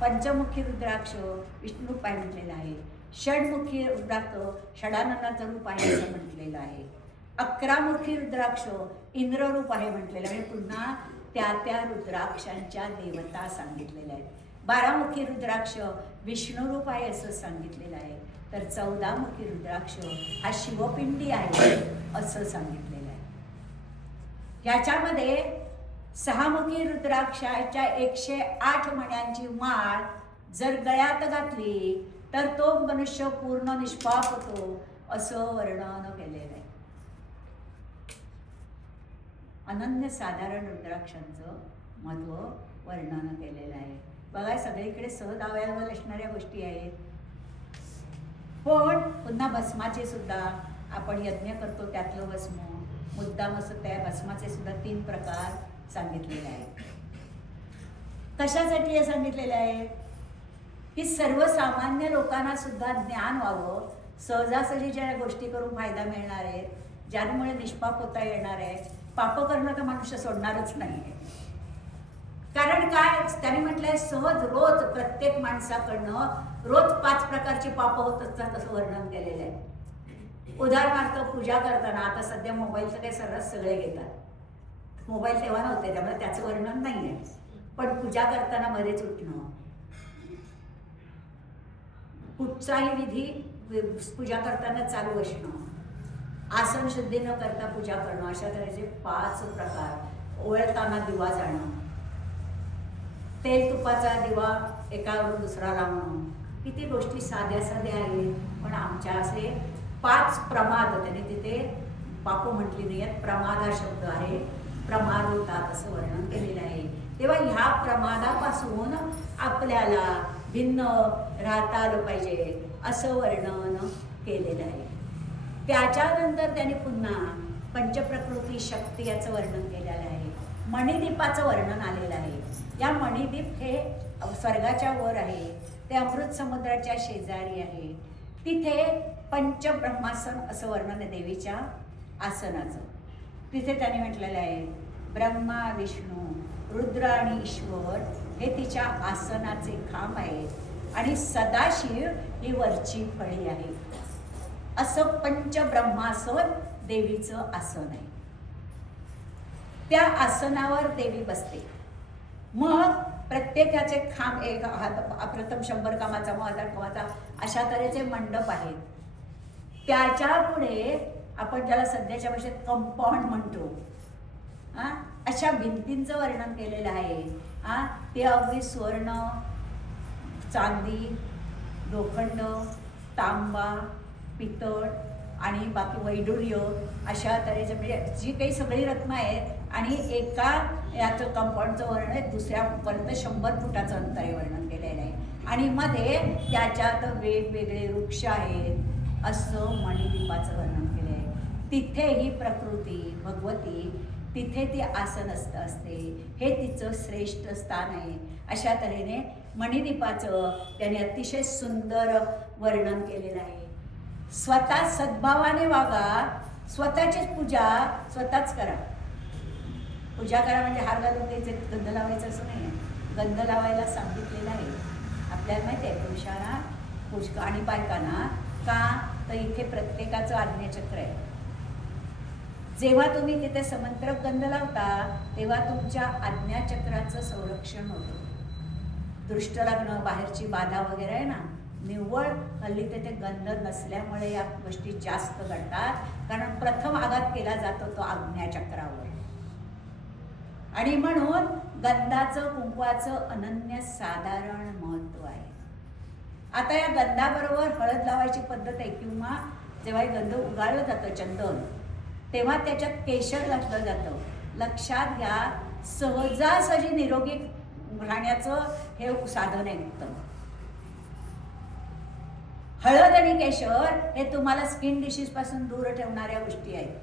पंचमुखी रुद्राक्ष विष्णुरूप आहे म्हटलेलं आहे. षडमुखी रुद्राक्ष षडाननाचं रूप आहे असं म्हटलेलं आहे. 11 मुखी रुद्राक्ष इंद्ररूप आहे म्हटलेलं आहे. पुन्हा त्या रुद्राक्षांच्या देवता सांगितलेल्या आहेत. 12 मुखी रुद्राक्ष विष्णुरूप आहे असं सांगितलेलं आहे. तर 14 मुखी रुद्राक्ष हा शिवपिंडी आहे असं सांगितलेलं आहे. ह्याच्यामध्ये 6 मुखी रुद्राक्षाच्या 108 मण्यांची माळ जर गळ्यात घातली तर तो मनुष्य पूर्ण निष्पाप होतो असं वर्णन केलेलं आहे. अनन्यसाधारण रुद्राक्षांचं महत्व वर्णन केलेलं आहे. बघा सगळीकडे सहदाव्यावर असणाऱ्या गोष्टी आहेत. पण पुन्हा भस्माचे सुद्धा आपण यज्ञ करतो त्यातलं भस्म मुद्दाम असं त्या भस्माचे सुद्धा 3 प्रकार सांगितलेले आहेत. कशासाठी हे सांगितलेलं आहे की सर्वसामान्य लोकांना सुद्धा ज्ञान व्हावं, सहजासहजी ज्या गोष्टी करून फायदा मिळणार आहेत ज्यामुळे निष्पाप होता येणार आहे. पाप करणं तर मनुष्य सोडणारच नाही आहे. कारण काय त्याने म्हटलंय, सहज रोज प्रत्येक माणसाकडनं रोज 5 प्रकारची पापं होत असतात असं वर्णन केलेलं आहे. उदाहरणार्थ पूजा करताना, आता सध्या मोबाईलचं काही सर्रास सगळे घेतात, मोबाईल तेव्हा नव्हते त्यामुळे त्याचं वर्णन नाही आहे. पण पूजा करताना मध्येच उठणं, कुठचाही विधी पूजा करताना चालू असणं, आसन शुद्धी न करता पूजा करणं, अशा तऱ्हेचे 5 प्रकार. ओळखताना दिवा जाणं, तेल तुपाचा दिवा एकावरून दुसरा लावणं, किती गोष्टी साध्या साध्या आहेत. पण आमच्या असे 5 प्रमाद, त्याने तिथे पाप म्हटली नाही आहेत, प्रमाद हा शब्द आहे, प्रमाद होतात असं वर्णन केलेलं आहे. तेव्हा ह्या प्रमादापासून आपल्याला भिन्न राहता आलं पाहिजे असं वर्णन केलेलं आहे. त्याच्यानंतर त्याने पुन्हा पंचप्रकृती शक्ती याचं वर्णन केलेलं आहे. मणिदीपाचं वर्णन आलेलं आहे. या मणिदीप हे स्वर्गाच्या वर आहे, ते अमृत समुद्राच्या शेजारी आहे. तिथे पंचब्रह्मासन असं वर्णन आहे देवीच्या आसनाचं. तिथे त्याने म्हटलेलं आहे, ब्रह्मा विष्णू रुद्र आणि ईश्वर हे तिच्या आसनाचे खांब आहेत आणि सदाशिव ही वरची फळी आहे. असं पंचब्रह्मासन देवीचं आसन आहे. त्या आसनावर देवी बसते. मग प्रत्येकाचे खांब, एक प्रथम 100 कामाचा, मग 1000 कामाचा, अशा तऱ्हेचे मंडप आहेत. त्याच्या पुढे आपण ज्याला सध्याच्या भाषेत कंपाऊंड म्हणतो, अशा भिंतींचं वर्णन केलेलं आहे. ते अगदी स्वर्ण, चांदी, लोखंड, तांबा, पितळ आणि बाकी वैडूर्य अशा तऱ्हेचे, म्हणजे जी काही सगळी रत्न आहेत. आणि एका याचं कंपाऊंडचं वर्णन आहे, दुसऱ्यापर्यंत 100 फुटाचं अंतर हे वर्णन केलेलं आहे. आणि मध्ये त्याच्यात वेगवेगळे वृक्ष आहेत असं मणिदीपाचं वर्णन केलं आहे. तिथे ही प्रकृती भगवती, तिथे ती आसनस्थ असते, हे तिचं श्रेष्ठ स्थान आहे. अशा तऱ्हेने मणिदीपाचं त्याने अतिशय सुंदर वर्णन केलेलं आहे. स्वतः सद्भावाने वागा, स्वतःचीच पूजा स्वतःच करा. पूजा करा म्हणजे हार घालून द्यायचे, गंध लावायचं असं नाही आहे. गंध लावायला सांगितलेलं आहे आपल्याला माहिती आहे, पुरुषांना पुष्क आणि बायकांना. का तर इथे प्रत्येकाचं आज्ञाचक्र आहे. जेव्हा तुम्ही तिथे समंत्र गंध लावता तेव्हा तुमच्या आज्ञाचक्राचं संरक्षण होतं. दृष्ट लागणं, बाहेरची बाधा वगैरे आहे ना, निव्वळ हल्ली तिथे गंध नसल्यामुळे या गोष्टी जास्त घडतात. कारण प्रथम आघात केला जातो तो आज्ञाचक्रावर. आणि म्हणून गंधाचं कुंकवाचं अनन्यसाधारण महत्त्व आहे. आता या गंधाबरोबर हळद लावायची पद्धत आहे, किंवा जेव्हा हे गंध उगाळलं जातं चंदन, तेव्हा त्याच्यात केशर घातलं जातं. लक्षात घ्या, सहजासहजी निरोगी राहण्याचं हे साधन आहे उत्तम. हळद आणि केशर हे तुम्हाला स्किन डिसीजपासून दूर ठेवणाऱ्या गोष्टी आहेत.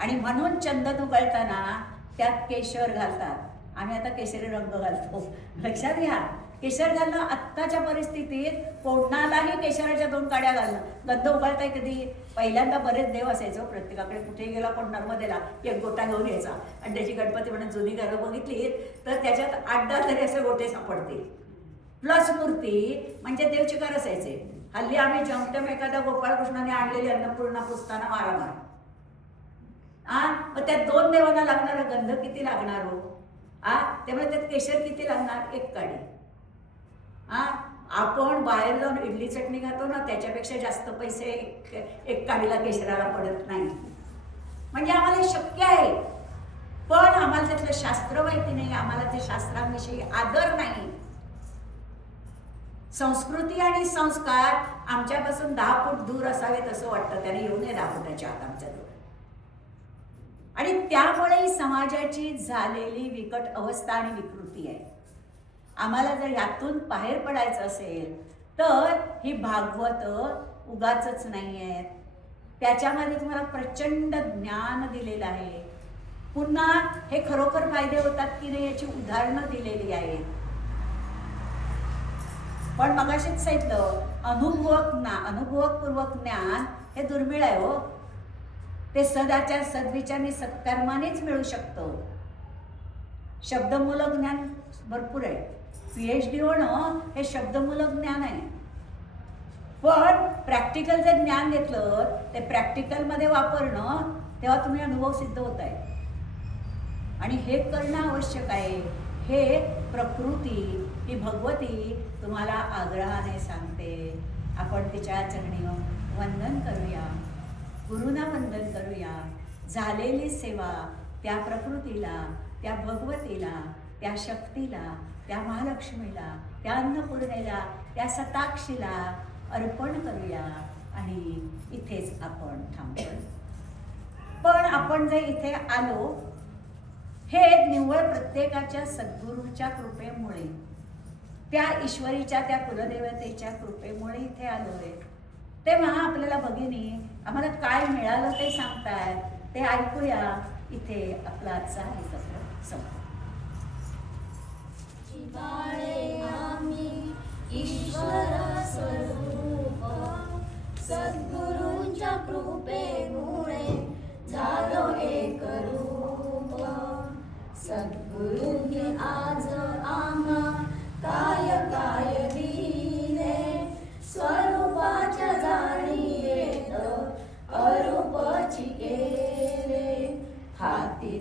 आणि म्हणून चंदन उगाळताना त्यात केशर घालतात. आम्ही आता केशरी रंग घालतो. लक्षात घ्या, केशर घालणं आत्ताच्या परिस्थितीत कोणालाही केशराच्या 2 काड्या घालणं. गंध उगाळताय कधी? पहिल्यांदा बरेच देव असायचो, प्रत्येकाकडे कुठेही गेला कोण नर्मदेला एक गोटा घेऊन यायचा आणि त्याची गणपती म्हणून जुनी घरं बघितली तर त्याच्यात 8-10 तरी असे गोटे सापडतील. प्लस मूर्ती म्हणजे देवचिकार असायचे. हल्ली आम्ही जमटम एखाद्या गोपाळकृष्णाने आणलेली अन्नपूर्णा पुसताना मारामार. मग त्या 2 देवांना लागणारा गंध किती लागणार हो? त्यामुळे त्यात केशर किती लागणार? 1 काडी. आपण बाहेर जाऊन इडली चटणी खातो ना, त्याच्यापेक्षा जास्त पैसे एक काडीला केशराला पडत नाही. म्हणजे आम्हाला शक्य आहे, पण आम्हाला त्यातलं शास्त्र माहिती नाही, आम्हाला त्या शास्त्रांविषयी आदर नाही. संस्कृती आणि संस्कार आमच्यापासून 10 फूट दूर असावेत असं वाटतं. त्याने येऊ नये 10 फुटाच्या आत आमच्याजवळ. आणि त्यामुळे समाजाची झालेली बिकट अवस्था आणि विकृती आहे. आम्हाला जर यातून बाहेर पडायचं असेल तर ही भागवत उगाचच नाही आहेत. त्याच्यामध्ये तुम्हाला प्रचंड ज्ञान दिलेलं आहे. पुन्हा हे खरोखर फायदे होतात की नाही याची उदाहरणं दिलेली आहेत. पण मगाशीच सांगितलं, अनुभवपूर्वक ज्ञान हे दुर्मिळ आहे हो. ते सदाचार सद्विचार सत्कर्मानेच मिळू शकतं. शब्दमूलक ज्ञान भरपूर आहे. PhD होणं हे शब्दमूलक ज्ञान आहे. पण प्रॅक्टिकल जे ज्ञान घेतलं ते प्रॅक्टिकलमध्ये वापरणं तेव्हा तुम्ही अनुभव सिद्ध होत आहे. आणि हे करणं आवश्यक आहे. हे प्रकृती ही भगवती तुम्हाला आग्रहाने सांगते. आपण तिच्या चरणी वंदन करूया, गुरुना वंदन करूया. झालेली सेवा त्या प्रकृतीला, त्या भगवतीला, त्या शक्तीला, त्या महालक्ष्मीला, त्या अन्नपूर्णेला, त्या सताक्षीला अर्पण करूया. आणि इथेच आपण थांबतो. पण आपण जे इथे आलो हे निव्वळ प्रत्येकाच्या सद्गुरूच्या कृपेमुळे, त्या ईश्वरीच्या, त्या कुलदेवतेच्या कृपेमुळे इथे आलो आहे. तेव्हा आपल्याला भगिनी आम्हाला काय मिळालं ते सांगतायत, ते ऐकूया. इथे आपला आजचा हे सत्र संपतो. आम्ही ईश्वर स्वरूप सद्गुरूंच्या कृपेमुळे झालो एक रूप. सद्गुरूंनी आज आम्हा काय काय दिले, स्वरूपाच्या जाणीवेत अरूपची केले. हाती